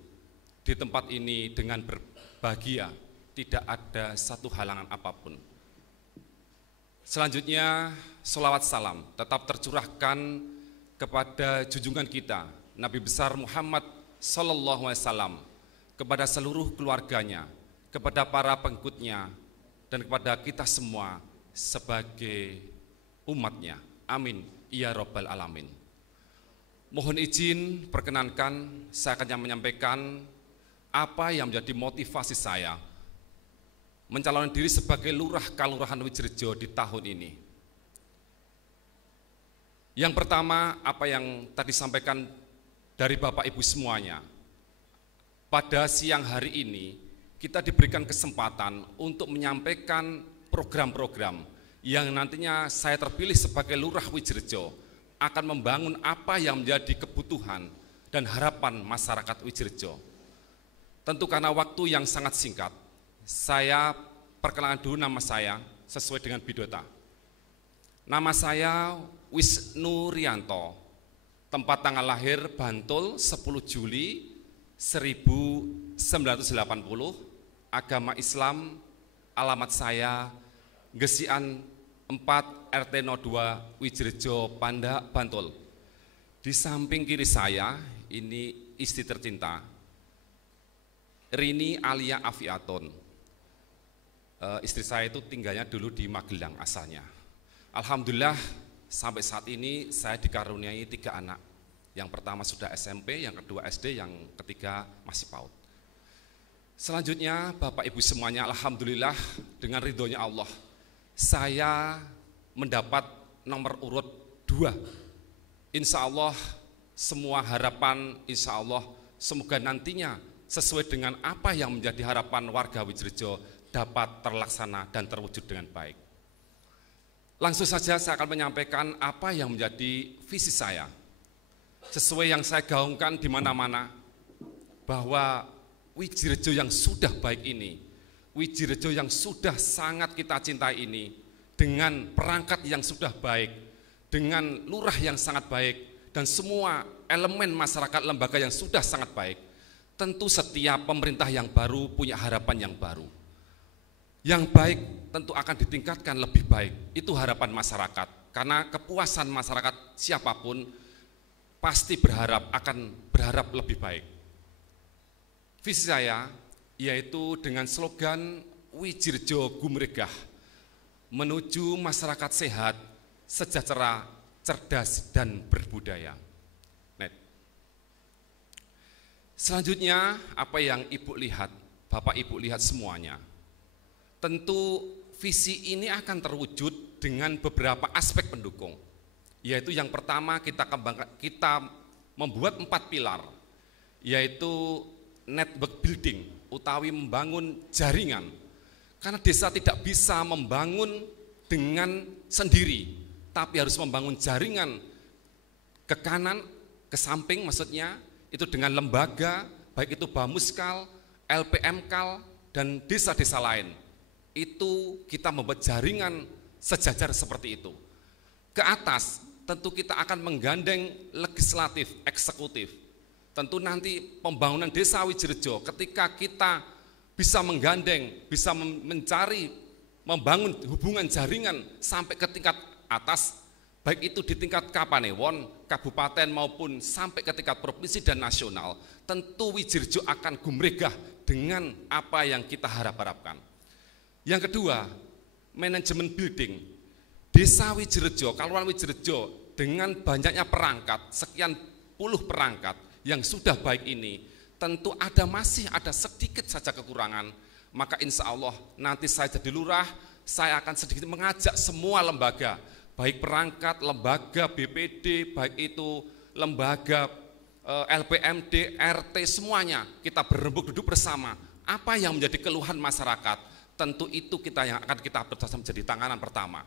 di tempat ini dengan berbahagia, tidak ada satu halangan apapun. Selanjutnya, sholawat salam tetap tercurahkan kepada junjungan kita Nabi besar Muhammad Sallallahu Alaihi Wasallam, kepada seluruh keluarganya, kepada para pengikutnya, dan kepada kita semua sebagai umatnya. Amin ya Rabbal Alamin. Mohon izin, perkenankan saya akan menyampaikan apa yang menjadi motivasi saya mencalonkan diri sebagai Lurah Kalurahan Widjirejo di tahun ini. Yang pertama, apa yang tadi disampaikan dari Bapak Ibu semuanya, pada siang hari ini kita diberikan kesempatan untuk menyampaikan program-program yang nantinya saya terpilih sebagai Lurah Widjirejo akan membangun apa yang menjadi kebutuhan dan harapan masyarakat Widjirejo. Tentu karena waktu yang sangat singkat, saya perkenalkan dulu nama saya sesuai dengan biodata. Nama saya Wisnu Rianto, tempat tanggal lahir Bantul 10 Juli 1980, agama Islam, alamat saya Gesian 4 RT 02 Widjirejo, Pandak, Bantul. Di samping kiri saya ini istri tercinta Rini Alia Afiaton. Istri saya itu tinggalnya dulu di Magelang asalnya. Alhamdulillah sampai saat ini saya dikaruniai 3 anak. Yang pertama sudah SMP, yang kedua SD, yang ketiga masih PAUD. Selanjutnya Bapak Ibu semuanya, alhamdulillah dengan ridhonya Allah, saya mendapat nomor urut 2. Insya Allah semua harapan, insya Allah semoga nantinya sesuai dengan apa yang menjadi harapan warga Widjirejo dapat terlaksana dan terwujud dengan baik. Langsung saja saya akan menyampaikan apa yang menjadi visi saya. Sesuai yang saya gaungkan di mana-mana, bahwa Widjirejo yang sudah baik ini, Widjirejo yang sudah sangat kita cintai ini, dengan perangkat yang sudah baik, dengan lurah yang sangat baik, dan semua elemen masyarakat lembaga yang sudah sangat baik, tentu setiap pemerintah yang baru punya harapan yang baru. Yang baik tentu akan ditingkatkan lebih baik, itu harapan masyarakat, karena kepuasan masyarakat siapapun pasti akan berharap lebih baik. Visi saya yaitu dengan slogan Widjirejo Gumregah, menuju masyarakat sehat, sejahtera, cerdas, dan berbudaya. Selanjutnya, apa yang Ibu lihat, Bapak Ibu lihat semuanya, tentu visi ini akan terwujud dengan beberapa aspek pendukung. Yaitu yang pertama kita membuat 4 pilar, yaitu network building, utawi membangun jaringan. Karena desa tidak bisa membangun dengan sendiri, tapi harus membangun jaringan ke kanan, ke samping maksudnya, itu dengan lembaga, baik itu Bamuskal, LPMkal, dan desa-desa lain. Itu kita membuat jaringan sejajar seperti itu. Ke atas, tentu kita akan menggandeng legislatif, eksekutif. Tentu nanti pembangunan desa Widjirejo ketika kita bisa menggandeng, bisa mencari, membangun hubungan jaringan sampai ke tingkat atas, baik itu di tingkat Kapanewon, kabupaten maupun sampai ke tingkat provinsi dan nasional, tentu Widjirejo akan gumregah dengan apa yang kita harapkan. Yang kedua, manajemen building. Desa Widjirejo, Kalurahan Widjirejo dengan banyaknya perangkat, sekian puluh perangkat yang sudah baik ini, tentu masih ada sedikit saja kekurangan. Maka insya Allah nanti saya jadi lurah, saya akan sedikit mengajak semua lembaga, baik perangkat, lembaga BPD, baik itu lembaga LPMD, RT, semuanya kita berembuk duduk bersama. Apa yang menjadi keluhan masyarakat, tentu itu yang akan kita bersama menjadi tanganan pertama.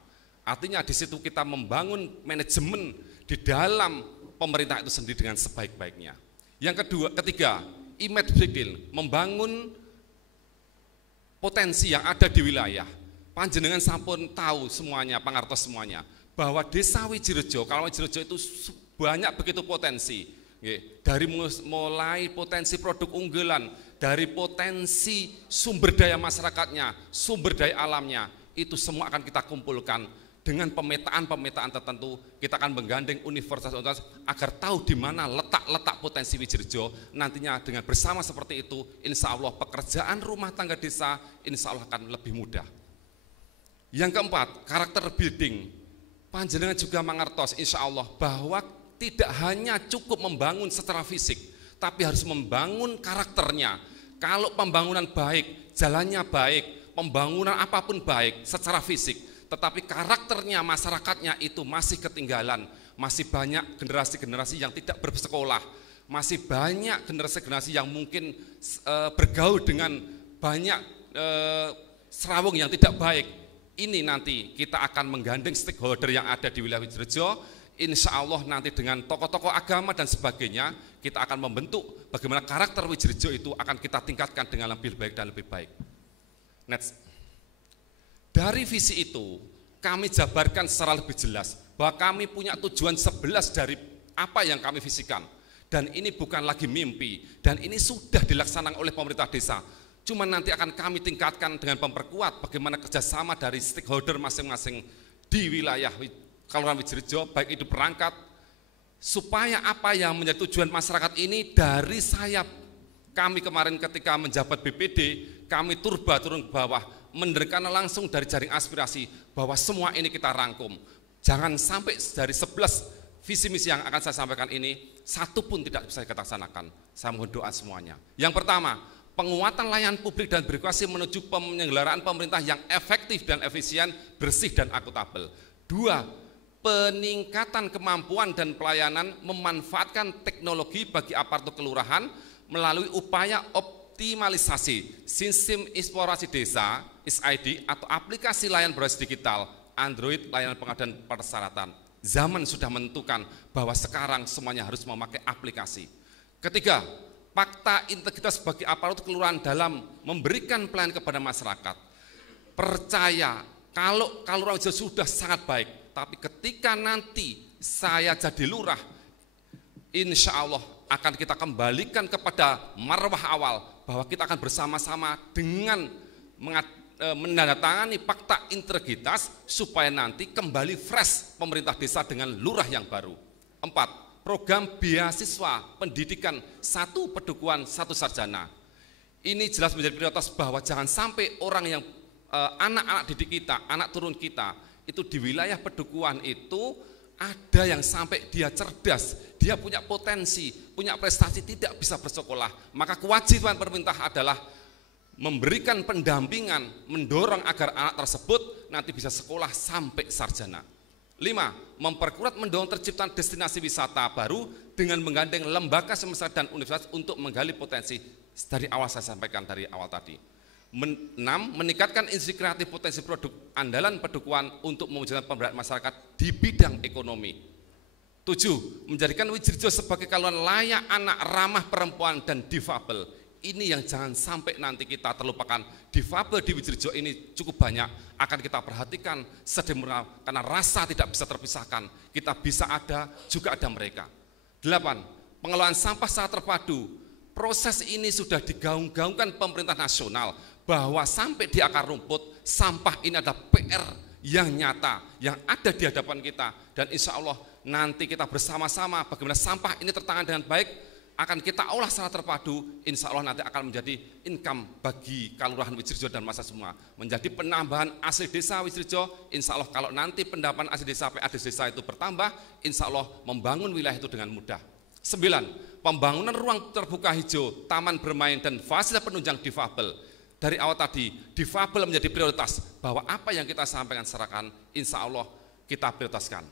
Artinya di situ kita membangun manajemen di dalam pemerintah itu sendiri dengan sebaik-baiknya. Yang ketiga, image building, membangun potensi yang ada di wilayah, panjenengan sampun tahu semuanya, pangertos semuanya, bahwa desa Wijirejo, kalau Wijirejo itu banyak begitu potensi, dari mulai potensi produk unggulan, dari potensi sumber daya masyarakatnya, sumber daya alamnya, itu semua akan kita kumpulkan. Dengan pemetaan tertentu, kita akan menggandeng universitas agar tahu di mana letak potensi Wijirejo. Nantinya dengan bersama seperti itu, insya Allah pekerjaan rumah tangga desa insya Allah akan lebih mudah. Yang keempat, karakter building. Panjenengan juga mengertos insya Allah bahwa tidak hanya cukup membangun secara fisik, tapi harus membangun karakternya. Kalau pembangunan baik, jalannya baik, pembangunan apapun baik secara fisik, tetapi karakternya, masyarakatnya itu masih ketinggalan. Masih banyak generasi-generasi yang tidak bersekolah, masih banyak generasi-generasi yang mungkin bergaul dengan banyak serawung yang tidak baik. Ini nanti kita akan menggandeng stakeholder yang ada di wilayah Wijirejo. Insya Allah nanti dengan tokoh-tokoh agama dan sebagainya, kita akan membentuk bagaimana karakter Wijirejo itu akan kita tingkatkan dengan lebih baik dan lebih baik. Next. Dari visi itu, kami jabarkan secara lebih jelas bahwa kami punya tujuan 11 dari apa yang kami visikan. Dan ini bukan lagi mimpi, dan ini sudah dilaksanakan oleh pemerintah desa. Cuma nanti akan kami tingkatkan dengan memperkuat bagaimana kerjasama dari stakeholder masing-masing di wilayah Kelurahan Wijirejo, baik itu perangkat, supaya apa yang menjadi tujuan masyarakat ini dari sayap. Kami kemarin ketika menjabat BPD, kami turun ke bawah, mendengarkan langsung dari jaring aspirasi bahwa semua ini kita rangkum. Jangan sampai dari 11 visi misi yang akan saya sampaikan ini, satu pun tidak bisa kita laksanakan. Saya mohon doa semuanya. Yang pertama, penguatan layanan publik dan birokrasi menuju penyelenggaraan pemerintah yang efektif dan efisien, bersih dan akuntabel. Dua, peningkatan kemampuan dan pelayanan memanfaatkan teknologi bagi aparatur kelurahan melalui upaya optimalisasi sistem informasi desa (SID) atau aplikasi layanan berbasis digital Android layanan pengadaan persyaratan. Zaman sudah menentukan bahwa sekarang semuanya harus memakai aplikasi. Ketiga, fakta integritas bagi aparatur kelurahan dalam memberikan pelayanan kepada masyarakat. Percaya kalau kelurahan sudah sangat baik, tapi ketika nanti saya jadi lurah, insya Allah akan kita kembalikan kepada marwah awal bahwa kita akan bersama-sama dengan menandatangani fakta integritas supaya nanti kembali fresh pemerintah desa dengan lurah yang baru. 4. Program beasiswa pendidikan 1 pedukuhan 1 sarjana. Ini jelas menjadi prioritas bahwa jangan sampai orang yang anak-anak didik kita, anak turun kita itu di wilayah pedukuhan itu ada yang sampai dia cerdas, dia punya potensi, punya prestasi, tidak bisa bersekolah. Maka kewajiban pemerintah adalah memberikan pendampingan, mendorong agar anak tersebut nanti bisa sekolah sampai sarjana. 5. Memperkuat mendorong terciptaan destinasi wisata baru dengan menggandeng lembaga semesta dan universitas untuk menggali potensi dari awal saya sampaikan dari awal tadi. 6. Meningkatkan industri kreatif potensi produk andalan pedukuhan untuk mewujudkan pemberdayaan masyarakat di bidang ekonomi. 7. Menjadikan Wijirejo sebagai kelurahan layak anak, ramah perempuan dan difabel. Ini yang jangan sampai nanti kita terlupakan. Difabel di Wijirejo ini cukup banyak, akan kita perhatikan sedemikian karena rasa tidak bisa terpisahkan. Kita bisa ada, juga ada mereka. 8. Pengelolaan sampah secara terpadu. Proses ini sudah digaung-gaungkan pemerintah nasional bahwa sampai di akar rumput sampah ini ada PR yang nyata yang ada di hadapan kita, dan insya Allah nanti kita bersama-sama bagaimana sampah ini tertangani dengan baik akan kita olah secara terpadu. Insya Allah nanti akan menjadi income bagi Kelurahan Wijirejo dan masa semua, menjadi penambahan asli desa Wijirejo. Insya Allah kalau nanti pendapat asli desa PAD desa itu bertambah, insya Allah membangun wilayah itu dengan mudah. 9. Pembangunan ruang terbuka hijau, taman bermain dan fasilitas penunjang difabel. Dari awal tadi, difabel menjadi prioritas, bahwa apa yang kita sampaikan serahkan, insya Allah kita prioritaskan.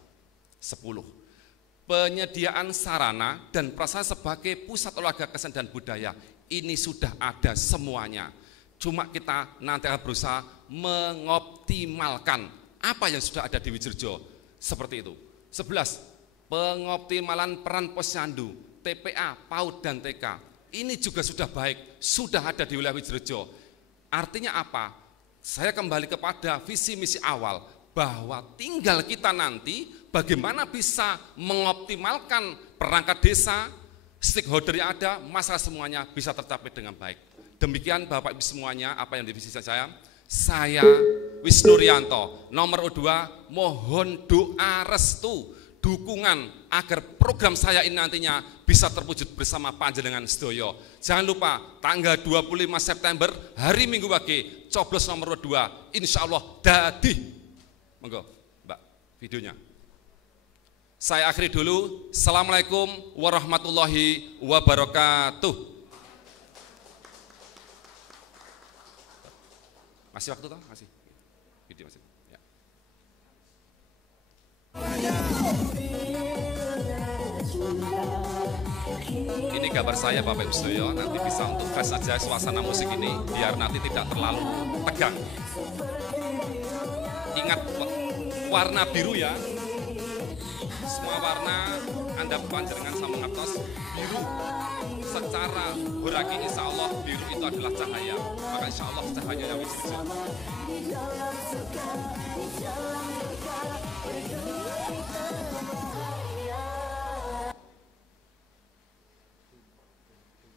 10. Penyediaan sarana dan prasarana sebagai pusat olahraga kesenian dan budaya, ini sudah ada semuanya. Cuma kita nanti akan berusaha mengoptimalkan apa yang sudah ada di Wijirejo, seperti itu. 11. Pengoptimalan peran posyandu, TPA, PAUD dan TK. Ini juga sudah baik, sudah ada di wilayah Wijirejo. Artinya apa? saya kembali kepada visi misi awal bahwa tinggal kita nanti bagaimana bisa mengoptimalkan perangkat desa, stakeholder yang ada, masalah semuanya bisa tercapai dengan baik. Demikian Bapak Ibu semuanya apa yang di visi saya. Saya Wisnu Rianto, nomor 2, mohon doa restu, dukungan agar program saya ini nantinya bisa terwujud bersama panjenengan sedoyo. Jangan lupa tanggal 25 September hari Minggu Wage, coblos nomor 2, insya Allah dadi. Monggo Mbak videonya. Saya akhiri dulu. Assalamualaikum warahmatullahi wabarakatuh. Masih waktu toh? Masih. Video masih. Ya. Ini gambar saya Bapak Ibu Sedoyo, nanti bisa untuk flash aja suasana musik ini biar nanti tidak terlalu tegang. Ingat warna biru ya. Semua warna Anda panjenengan sama ngertos biru. Secara berarti insya Allah biru itu adalah cahaya, maka insya Allah cahaya yang bisa.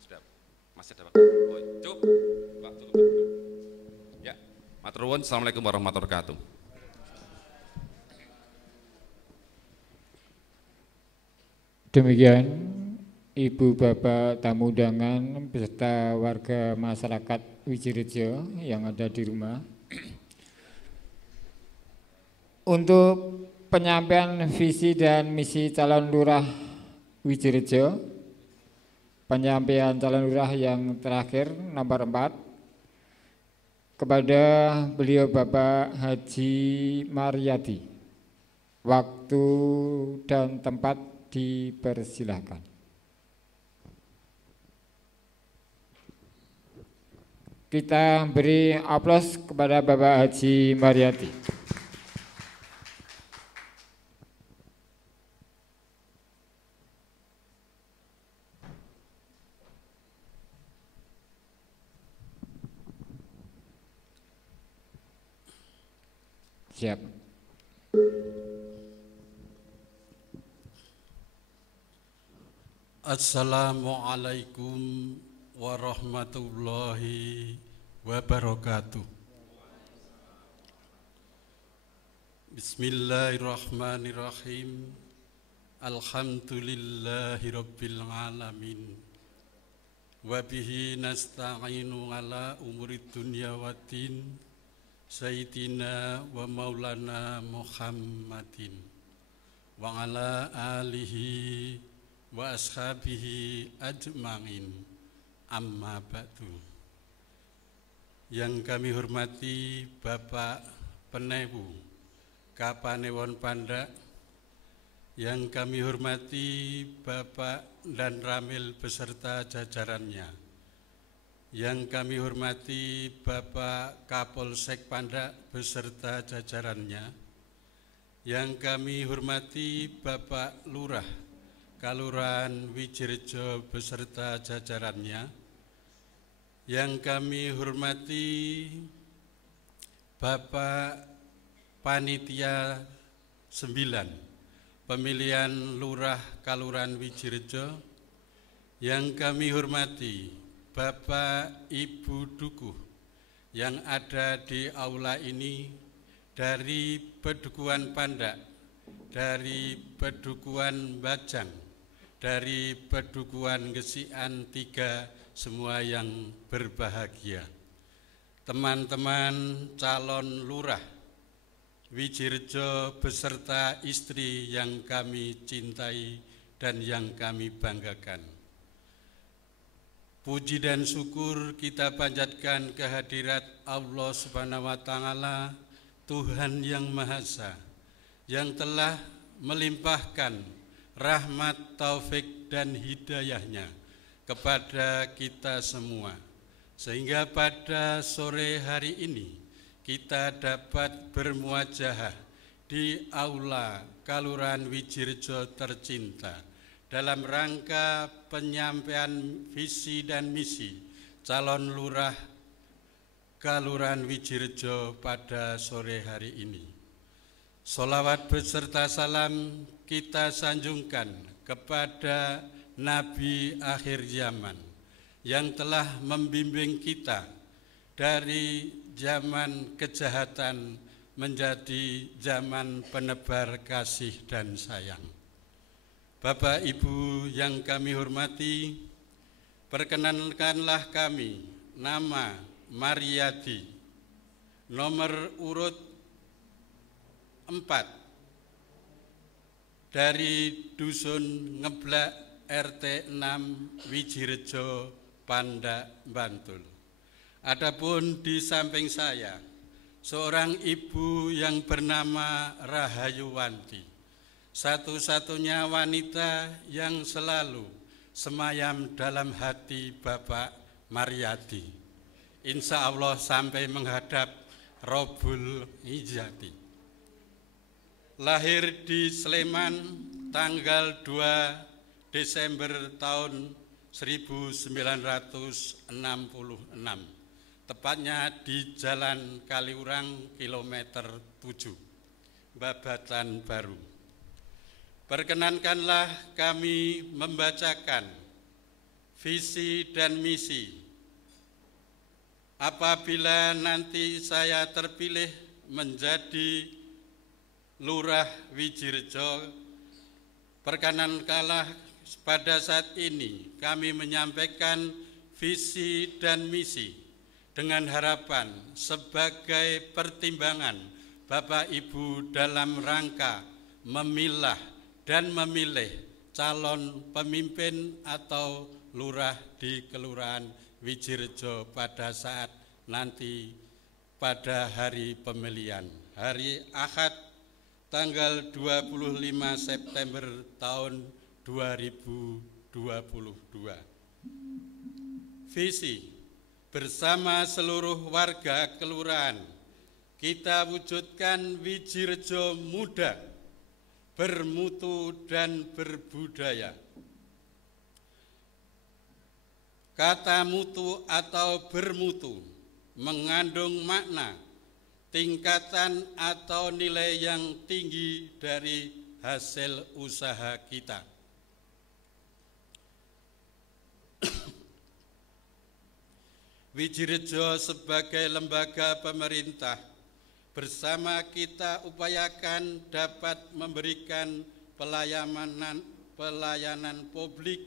Sudah, masih ada waktu. Oh, cukup, Pak, cukup. Ya, matur nuwun. Assalamualaikum warahmatullahi wabarakatuh. Demikian Ibu Bapak tamu undangan beserta warga masyarakat Wijirejo yang ada di rumah. Untuk penyampaian visi dan misi calon lurah Wijirejo, penyampaian calon lurah yang terakhir nomor 4 kepada beliau Bapak Haji Maryadi. Waktu dan tempat dipersilahkan. Kita beri aplaus kepada Bapak Haji Maryadi. Siap. Assalamualaikum warahmatullahi wabarakatuh. Bismillahirrahmanirrahim. Alhamdulillahi rabbil alamin. Wa bihi nasta'inu ala umurid dunya waddin. Sayyidina wa maulana Muhammadin wa ala alihi wa ashabihi ajma'in. Amma ba'du. Yang kami hormati Bapak Penewu Kapanewon Pandak, yang kami hormati Bapak dan Ramil beserta jajarannya, yang kami hormati Bapak Kapolsek Pandak beserta jajarannya, yang kami hormati Bapak Lurah Kalurahan Wijirejo beserta jajarannya, yang kami hormati Bapak Panitia 9 Pemilihan Lurah Kalurahan Wijirejo, yang kami hormati Bapak Ibu Dukuh yang ada di aula ini dari Pedukuhan Pandak, dari Pedukuhan Bajang, dari Pedukuhan Gesian 3, semua yang berbahagia. Teman-teman calon lurah Wijirejo beserta istri yang kami cintai dan yang kami banggakan. Puji dan syukur kita panjatkan kehadirat Allah Subhanahu wa Ta'ala, Tuhan yang Maha Esa, yang telah melimpahkan rahmat, taufik dan hidayahnya kepada kita semua, sehingga pada sore hari ini kita dapat bermuajahah di aula Kalurahan Wijirejo tercinta dalam rangka penyampaian visi dan misi calon lurah Kelurahan Wijirejo pada sore hari ini. Sholawat beserta salam kita sanjungkan kepada Nabi akhir zaman yang telah membimbing kita dari zaman kejahatan menjadi zaman penebar kasih dan sayang. Bapak Ibu yang kami hormati, perkenankanlah kami nama Mariati, nomor urut 4 dari Dusun Ngeblak RT 6 Wijirejo, Pandak, Bantul. Adapun di samping saya, seorang ibu yang bernama Rahayuwanti, satu-satunya wanita yang selalu semayam dalam hati Bapak Mariati. Insya Allah sampai menghadap Robul Ijati. Lahir di Sleman tanggal 2 Desember tahun 1966, tepatnya di Jalan Kaliurang kilometer 7, Babatan Baru. Perkenankanlah kami membacakan visi dan misi. Apabila nanti saya terpilih menjadi Lurah Wijirejo, perkenankanlah pada saat ini kami menyampaikan visi dan misi dengan harapan sebagai pertimbangan Bapak Ibu dalam rangka memilah dan memilih calon pemimpin atau lurah di Kelurahan Wijirejo pada saat nanti pada hari pemilihan, hari Ahad tanggal 25 September tahun 2022. Visi bersama seluruh warga kelurahan kita wujudkan Wijirejo muda, bermutu dan berbudaya. Kata mutu atau bermutu mengandung makna tingkatan atau nilai yang tinggi dari hasil usaha kita. Wijirejo sebagai lembaga pemerintah bersama kita upayakan dapat memberikan pelayanan publik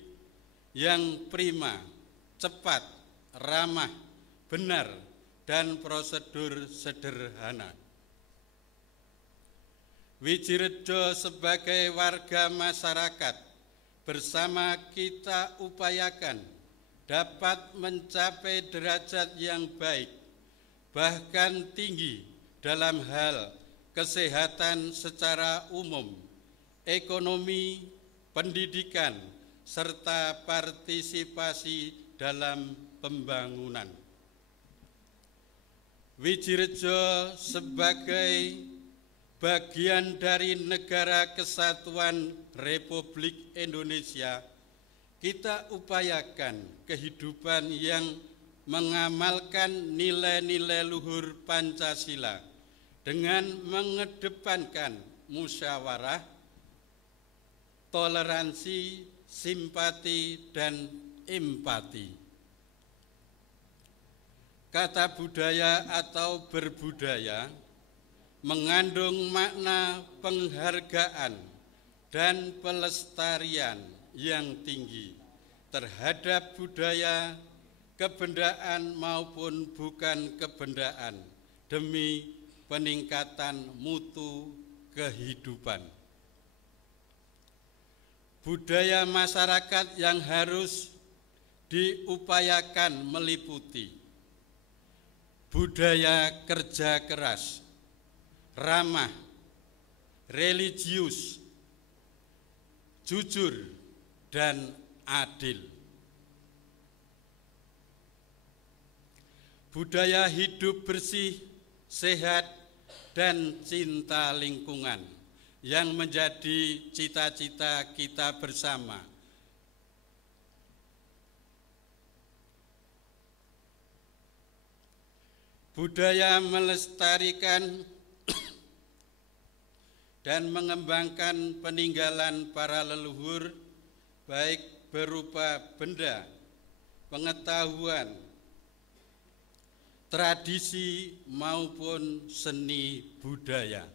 yang prima, cepat, ramah, benar, dan prosedur sederhana. Wijirejo sebagai warga masyarakat bersama kita upayakan dapat mencapai derajat yang baik, bahkan tinggi dalam hal kesehatan secara umum, ekonomi, pendidikan, serta partisipasi dalam pembangunan. Wijirejo sebagai bagian dari Negara Kesatuan Republik Indonesia, kita upayakan kehidupan yang mengamalkan nilai-nilai luhur Pancasila dengan mengedepankan musyawarah, toleransi, simpati, dan empati. Kata budaya atau berbudaya mengandung makna penghargaan dan pelestarian yang tinggi terhadap budaya, kebendaan maupun bukan kebendaan demi peningkatan mutu kehidupan. Budaya masyarakat yang harus diupayakan meliputi budaya kerja keras, ramah, religius, jujur, dan adil. Budaya hidup bersih, sehat, dan cinta lingkungan yang menjadi cita-cita kita bersama. Budaya melestarikan dan mengembangkan peninggalan para leluhur, baik berupa benda, pengetahuan, tradisi maupun seni budaya.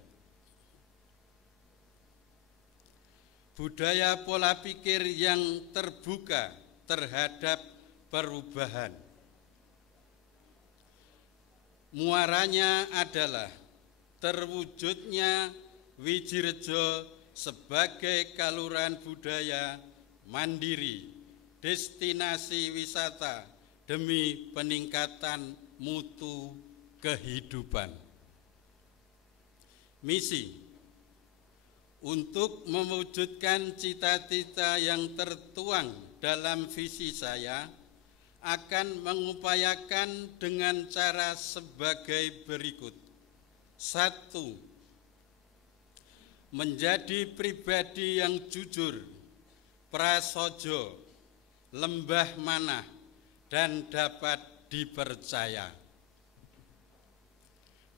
Budaya pola pikir yang terbuka terhadap perubahan. Muaranya adalah terwujudnya Wijirejo sebagai Kalurahan budaya mandiri, destinasi wisata demi peningkatan mutu kehidupan. Misi untuk mewujudkan cita-cita yang tertuang dalam visi saya akan mengupayakan dengan cara sebagai berikut. 1. Menjadi pribadi yang jujur, prasaja, lembah manah, dan dapat dipercaya.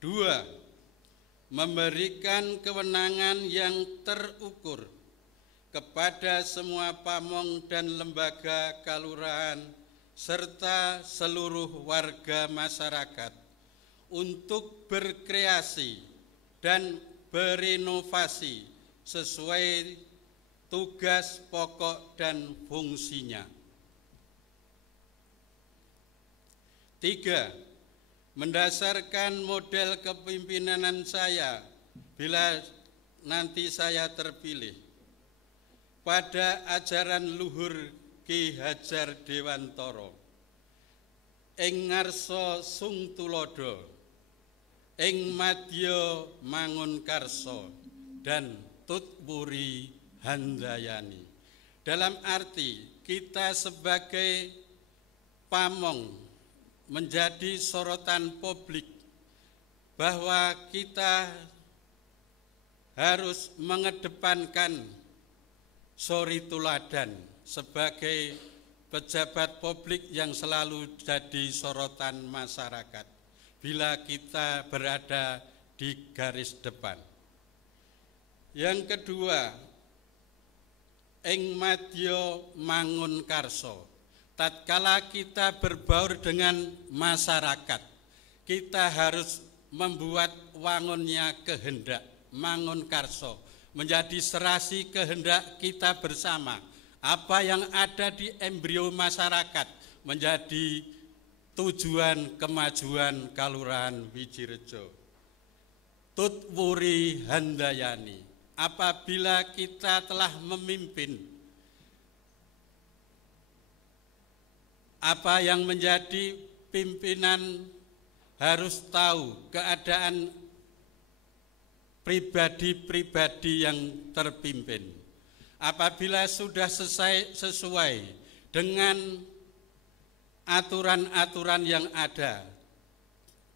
2. Memberikan kewenangan yang terukur kepada semua pamong dan lembaga kalurahan serta seluruh warga masyarakat untuk berkreasi dan berinovasi sesuai tugas pokok dan fungsinya. 3. Mendasarkan model kepemimpinan saya bila nanti saya terpilih pada ajaran luhur Ki Hajar Dewantara, ing ngarsa sung tulodo, ing madya mangun karso, dan tutwuri handayani. Dalam arti kita sebagai pamong menjadi sorotan publik bahwa kita harus mengedepankan suri tuladan sebagai pejabat publik yang selalu jadi sorotan masyarakat bila kita berada di garis depan. Yang kedua, ing madya mangun karso. Tatkala kita berbaur dengan masyarakat, kita harus membuat wangunnya kehendak, mangun karso, menjadi serasi kehendak kita bersama. Apa yang ada di embrio masyarakat menjadi tujuan kemajuan Kalurahan Wijirejo. Tutwuri handayani. Apabila kita telah memimpin, apa yang menjadi pimpinan harus tahu keadaan pribadi-pribadi yang terpimpin. Apabila sudah sesuai dengan aturan-aturan yang ada,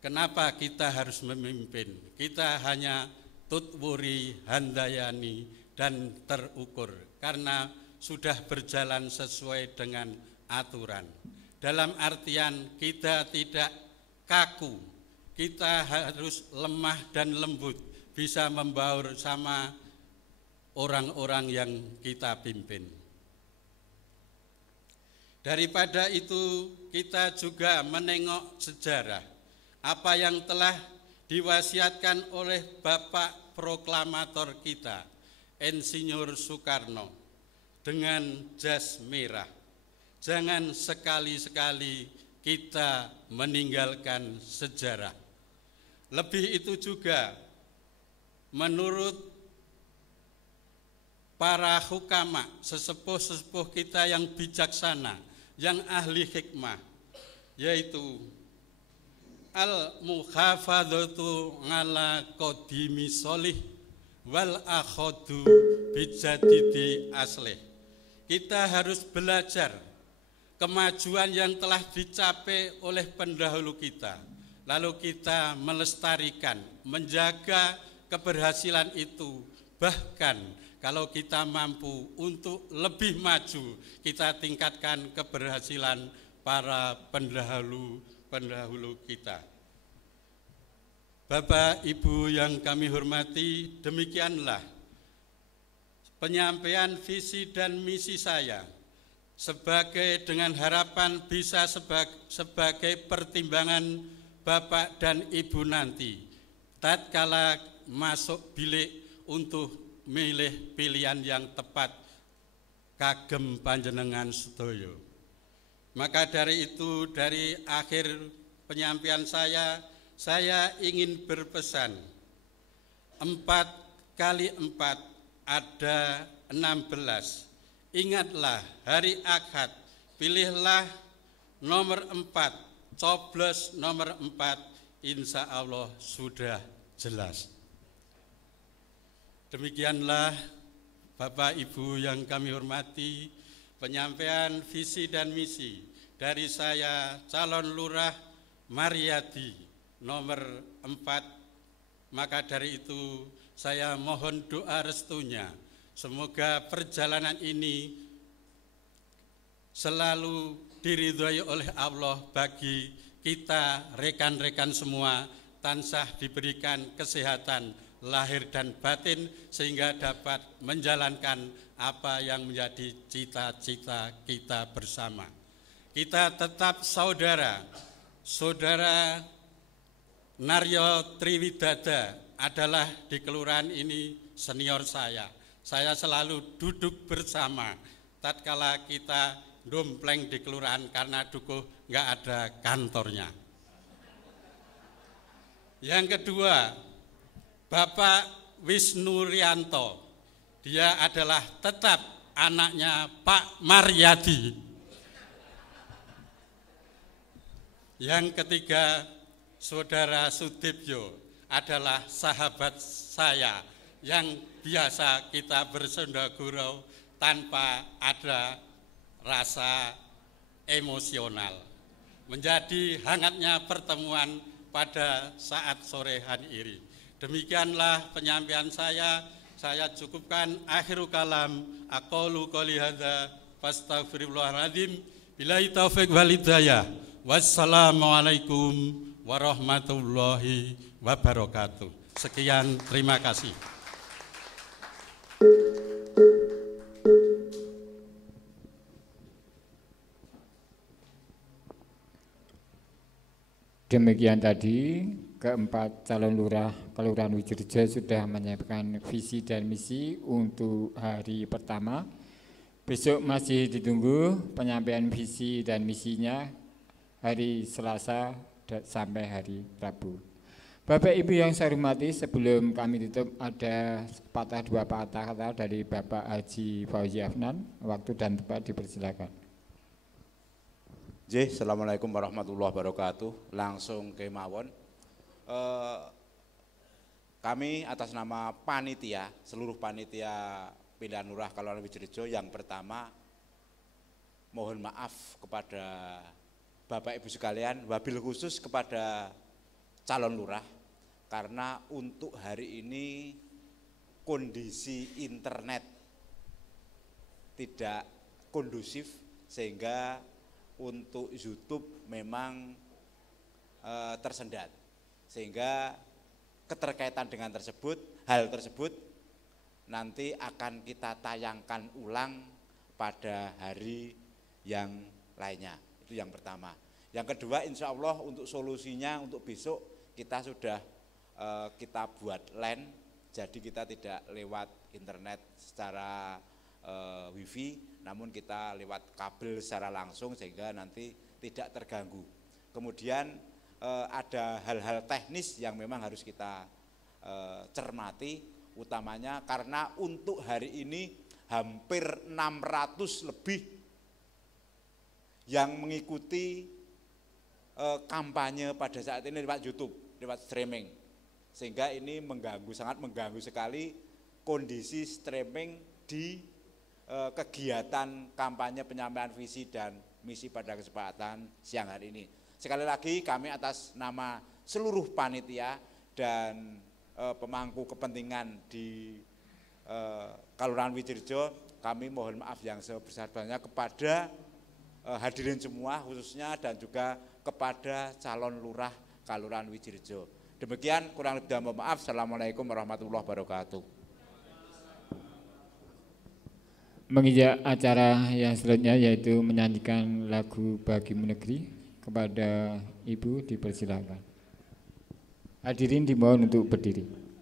kenapa kita harus memimpin? Kita hanya tutwuri handayani dan terukur karena sudah berjalan sesuai dengan aturan. Dalam artian kita tidak kaku, kita harus lemah dan lembut, bisa membaur sama orang-orang yang kita pimpin. Daripada itu kita juga menengok sejarah apa yang telah diwasiatkan oleh Bapak Proklamator kita, Insinyur Soekarno, dengan jas merah. Jangan sekali-sekali kita meninggalkan sejarah. Lebih itu juga, menurut para hukama, sesepuh-sesepuh kita yang bijaksana, yang ahli hikmah, yaitu al-muhafadzatu ala qadimi sholih wal akhadu bijadidi aslih. Kita harus belajar kemajuan yang telah dicapai oleh pendahulu kita, lalu kita melestarikan, menjaga keberhasilan itu. Bahkan kalau kita mampu untuk lebih maju, kita tingkatkan keberhasilan para pendahulu kita. Bapak Ibu yang kami hormati, demikianlah penyampaian visi dan misi saya sebagai dengan harapan bisa sebagai pertimbangan Bapak dan Ibu nanti tatkala masuk bilik untuk milih pilihan yang tepat kagem panjenengan sedaya. Maka dari itu, dari akhir penyampaian saya ingin berpesan 4 kali 4 ada 16. Ingatlah hari Akad, pilihlah nomor 4, coblos nomor 4, insya Allah sudah jelas. Demikianlah Bapak Ibu yang kami hormati, penyampaian visi dan misi dari saya calon lurah Mariadi nomor 4. Maka dari itu saya mohon doa restunya, semoga perjalanan ini selalu diridhoi oleh Allah bagi kita rekan-rekan semua, tansah diberikan kesehatan lahir dan batin sehingga dapat menjalankan apa yang menjadi cita-cita kita bersama. Kita tetap saudara Naryo Triwidada adalah di kelurahan ini senior saya. Saya selalu duduk bersama tatkala kita dompleng di kelurahan karena dukuh nggak ada kantornya. Yang kedua, Bapak Wisnu Rianto, dia adalah tetap anaknya Pak Mariadi. Yang ketiga, Saudara Sudibyo adalah sahabat saya yang biasa kita bersenda gurau tanpa ada rasa emosional. Menjadi hangatnya pertemuan pada saat sore hari ini. Demikianlah penyampaian saya cukupkan. Akhirul kalam, aqulu qouli hadza fastaghfirullahaladzim, billahi taufiq wal hidayah. Wassalamualaikum warahmatullahi wabarakatuh. Sekian, terima kasih. Demikian tadi keempat calon lurah Kelurahan Widjirejo sudah menyampaikan visi dan misi untuk hari pertama. Besok masih ditunggu penyampaian visi dan misinya hari Selasa sampai hari Rabu. Bapak Ibu yang saya hormati, sebelum kami tutup ada dua patah kata dari Bapak Haji Fauzi Afnan. Waktu dan tempat dipersilakan. Assalamualaikum warahmatullahi wabarakatuh. Langsung ke mawon. Kami atas nama panitia, seluruh panitia pilihan lurah Kelurahan Widjirejo, yang pertama mohon maaf kepada Bapak Ibu sekalian, wabil khusus kepada calon lurah, karena untuk hari ini kondisi internet tidak kondusif sehingga untuk YouTube memang tersendat, sehingga keterkaitan dengan hal tersebut nanti akan kita tayangkan ulang pada hari yang lainnya. Itu yang pertama. Yang kedua, insya Allah untuk solusinya untuk besok kita sudah kita buat LAN, jadi kita tidak lewat internet secara wifi, namun kita lewat kabel secara langsung sehingga nanti tidak terganggu. Kemudian ada hal-hal teknis yang memang harus kita cermati, utamanya karena untuk hari ini hampir 600 lebih yang mengikuti kampanye pada saat ini lewat YouTube, lewat streaming, sehingga ini sangat mengganggu sekali kondisi streaming di kegiatan kampanye penyampaian visi dan misi pada kesempatan siang hari ini. Sekali lagi kami atas nama seluruh panitia dan pemangku kepentingan di Kelurahan Widjirejo, kami mohon maaf yang sebesar-besarnya kepada hadirin semua khususnya dan juga kepada calon lurah Kelurahan Widjirejo. Demikian, kurang lebih mohon maaf. Assalamualaikum warahmatullahi wabarakatuh. Menginjak acara yang selanjutnya yaitu menyanyikan lagu Bagimu Negeri, kepada Ibu dipersilakan. Hadirin dimohon untuk berdiri.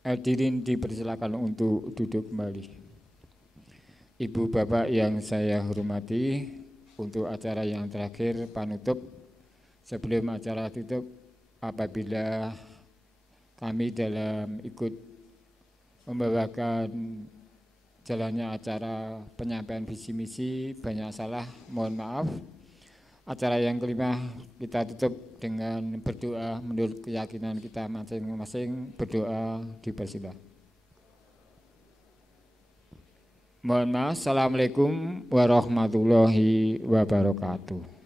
Hadirin dipersilakan untuk duduk kembali. Ibu bapak yang saya hormati, untuk acara yang terakhir panutup. Sebelum acara tutup, apabila kami dalam ikut membawakan jalannya acara penyampaian visi misi banyak salah, mohon maaf. Acara yang kelima kita tutup dengan berdoa menurut keyakinan kita masing-masing. Berdoa dipersilakan. Mohon maaf. Assalamualaikum warahmatullahi wabarakatuh.